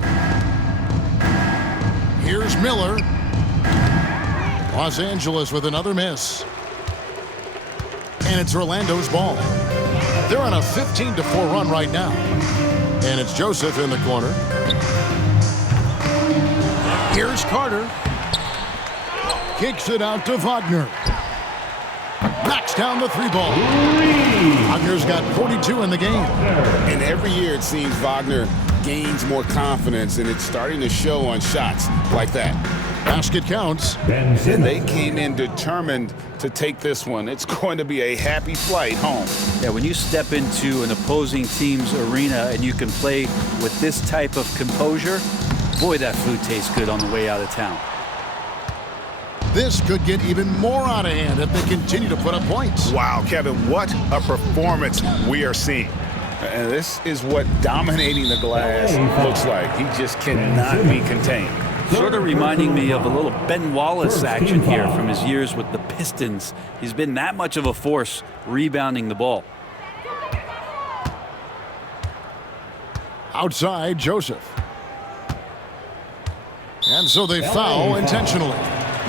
Here's Miller. Los Angeles with another miss. And it's Orlando's ball. They're on a 15-4 run right now. And it's Joseph in the corner. Here's Carter. Kicks it out to Wagner. Knocks down the 3-ball. Wagner's got 42 in the game. And every year it seems Wagner gains more confidence, and it's starting to show on shots like that. Basket counts. And they came in determined to take this one. It's going to be a happy flight home. Yeah, when you step into an opposing team's arena and you can play with this type of composure, boy, that food tastes good on the way out of town. This could get even more out of hand if they continue to put up points. Wow, Kevin, what a performance we are seeing. And this is what dominating the glass looks like. He just cannot be contained. Sort of reminding me of a little Ben Wallace action here from his years with the Pistons. He's been that much of a force rebounding the ball. Outside, Joseph. And so they foul intentionally.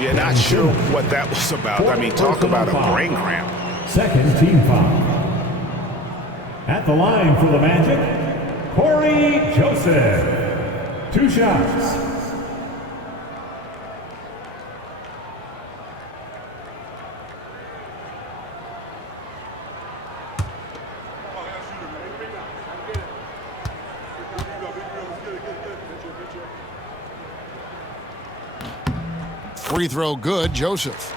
Yeah, not sure what that was about. I mean, talk about a brain cramp. Second team foul. At the line for the Magic, Corey Joseph. 2 shots. Free throw good, Joseph.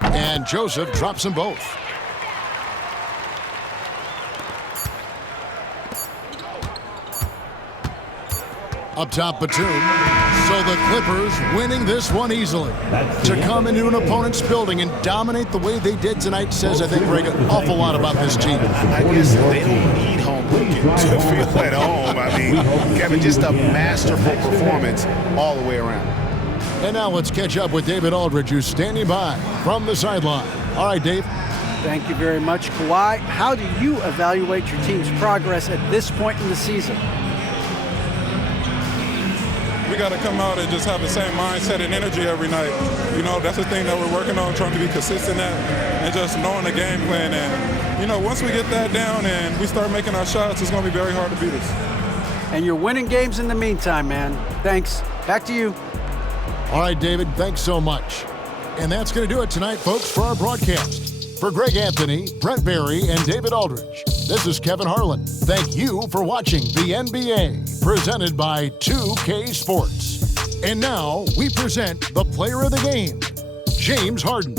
And Joseph drops them both. Up top, Batum. So the Clippers winning this one easily. To come into an opponent's building and dominate the way they did tonight says, I think, Greg, an awful lot about this team. I guess they don't need home cooking to feel at home. I mean, Kevin, just a masterful performance all the way around. And now let's catch up with David Aldridge, who's standing by from the sideline. All right, Dave. Thank you very much, Kawhi. How do you evaluate your team's progress at this point in the season? We got to come out and just have the same mindset and energy every night. You know, that's the thing that we're working on, trying to be consistent at, and just knowing the game plan. And, you know, once we get that down and we start making our shots, it's going to be very hard to beat us. And you're winning games in the meantime, man. Thanks. Back to you. All right, David, thanks so much. And that's going to do it tonight, folks, for our broadcast. For Greg Anthony, Brent Barry, and David Aldridge, this is Kevin Harlan. Thank you for watching the NBA, presented by 2K Sports. And now we present the player of the game, James Harden.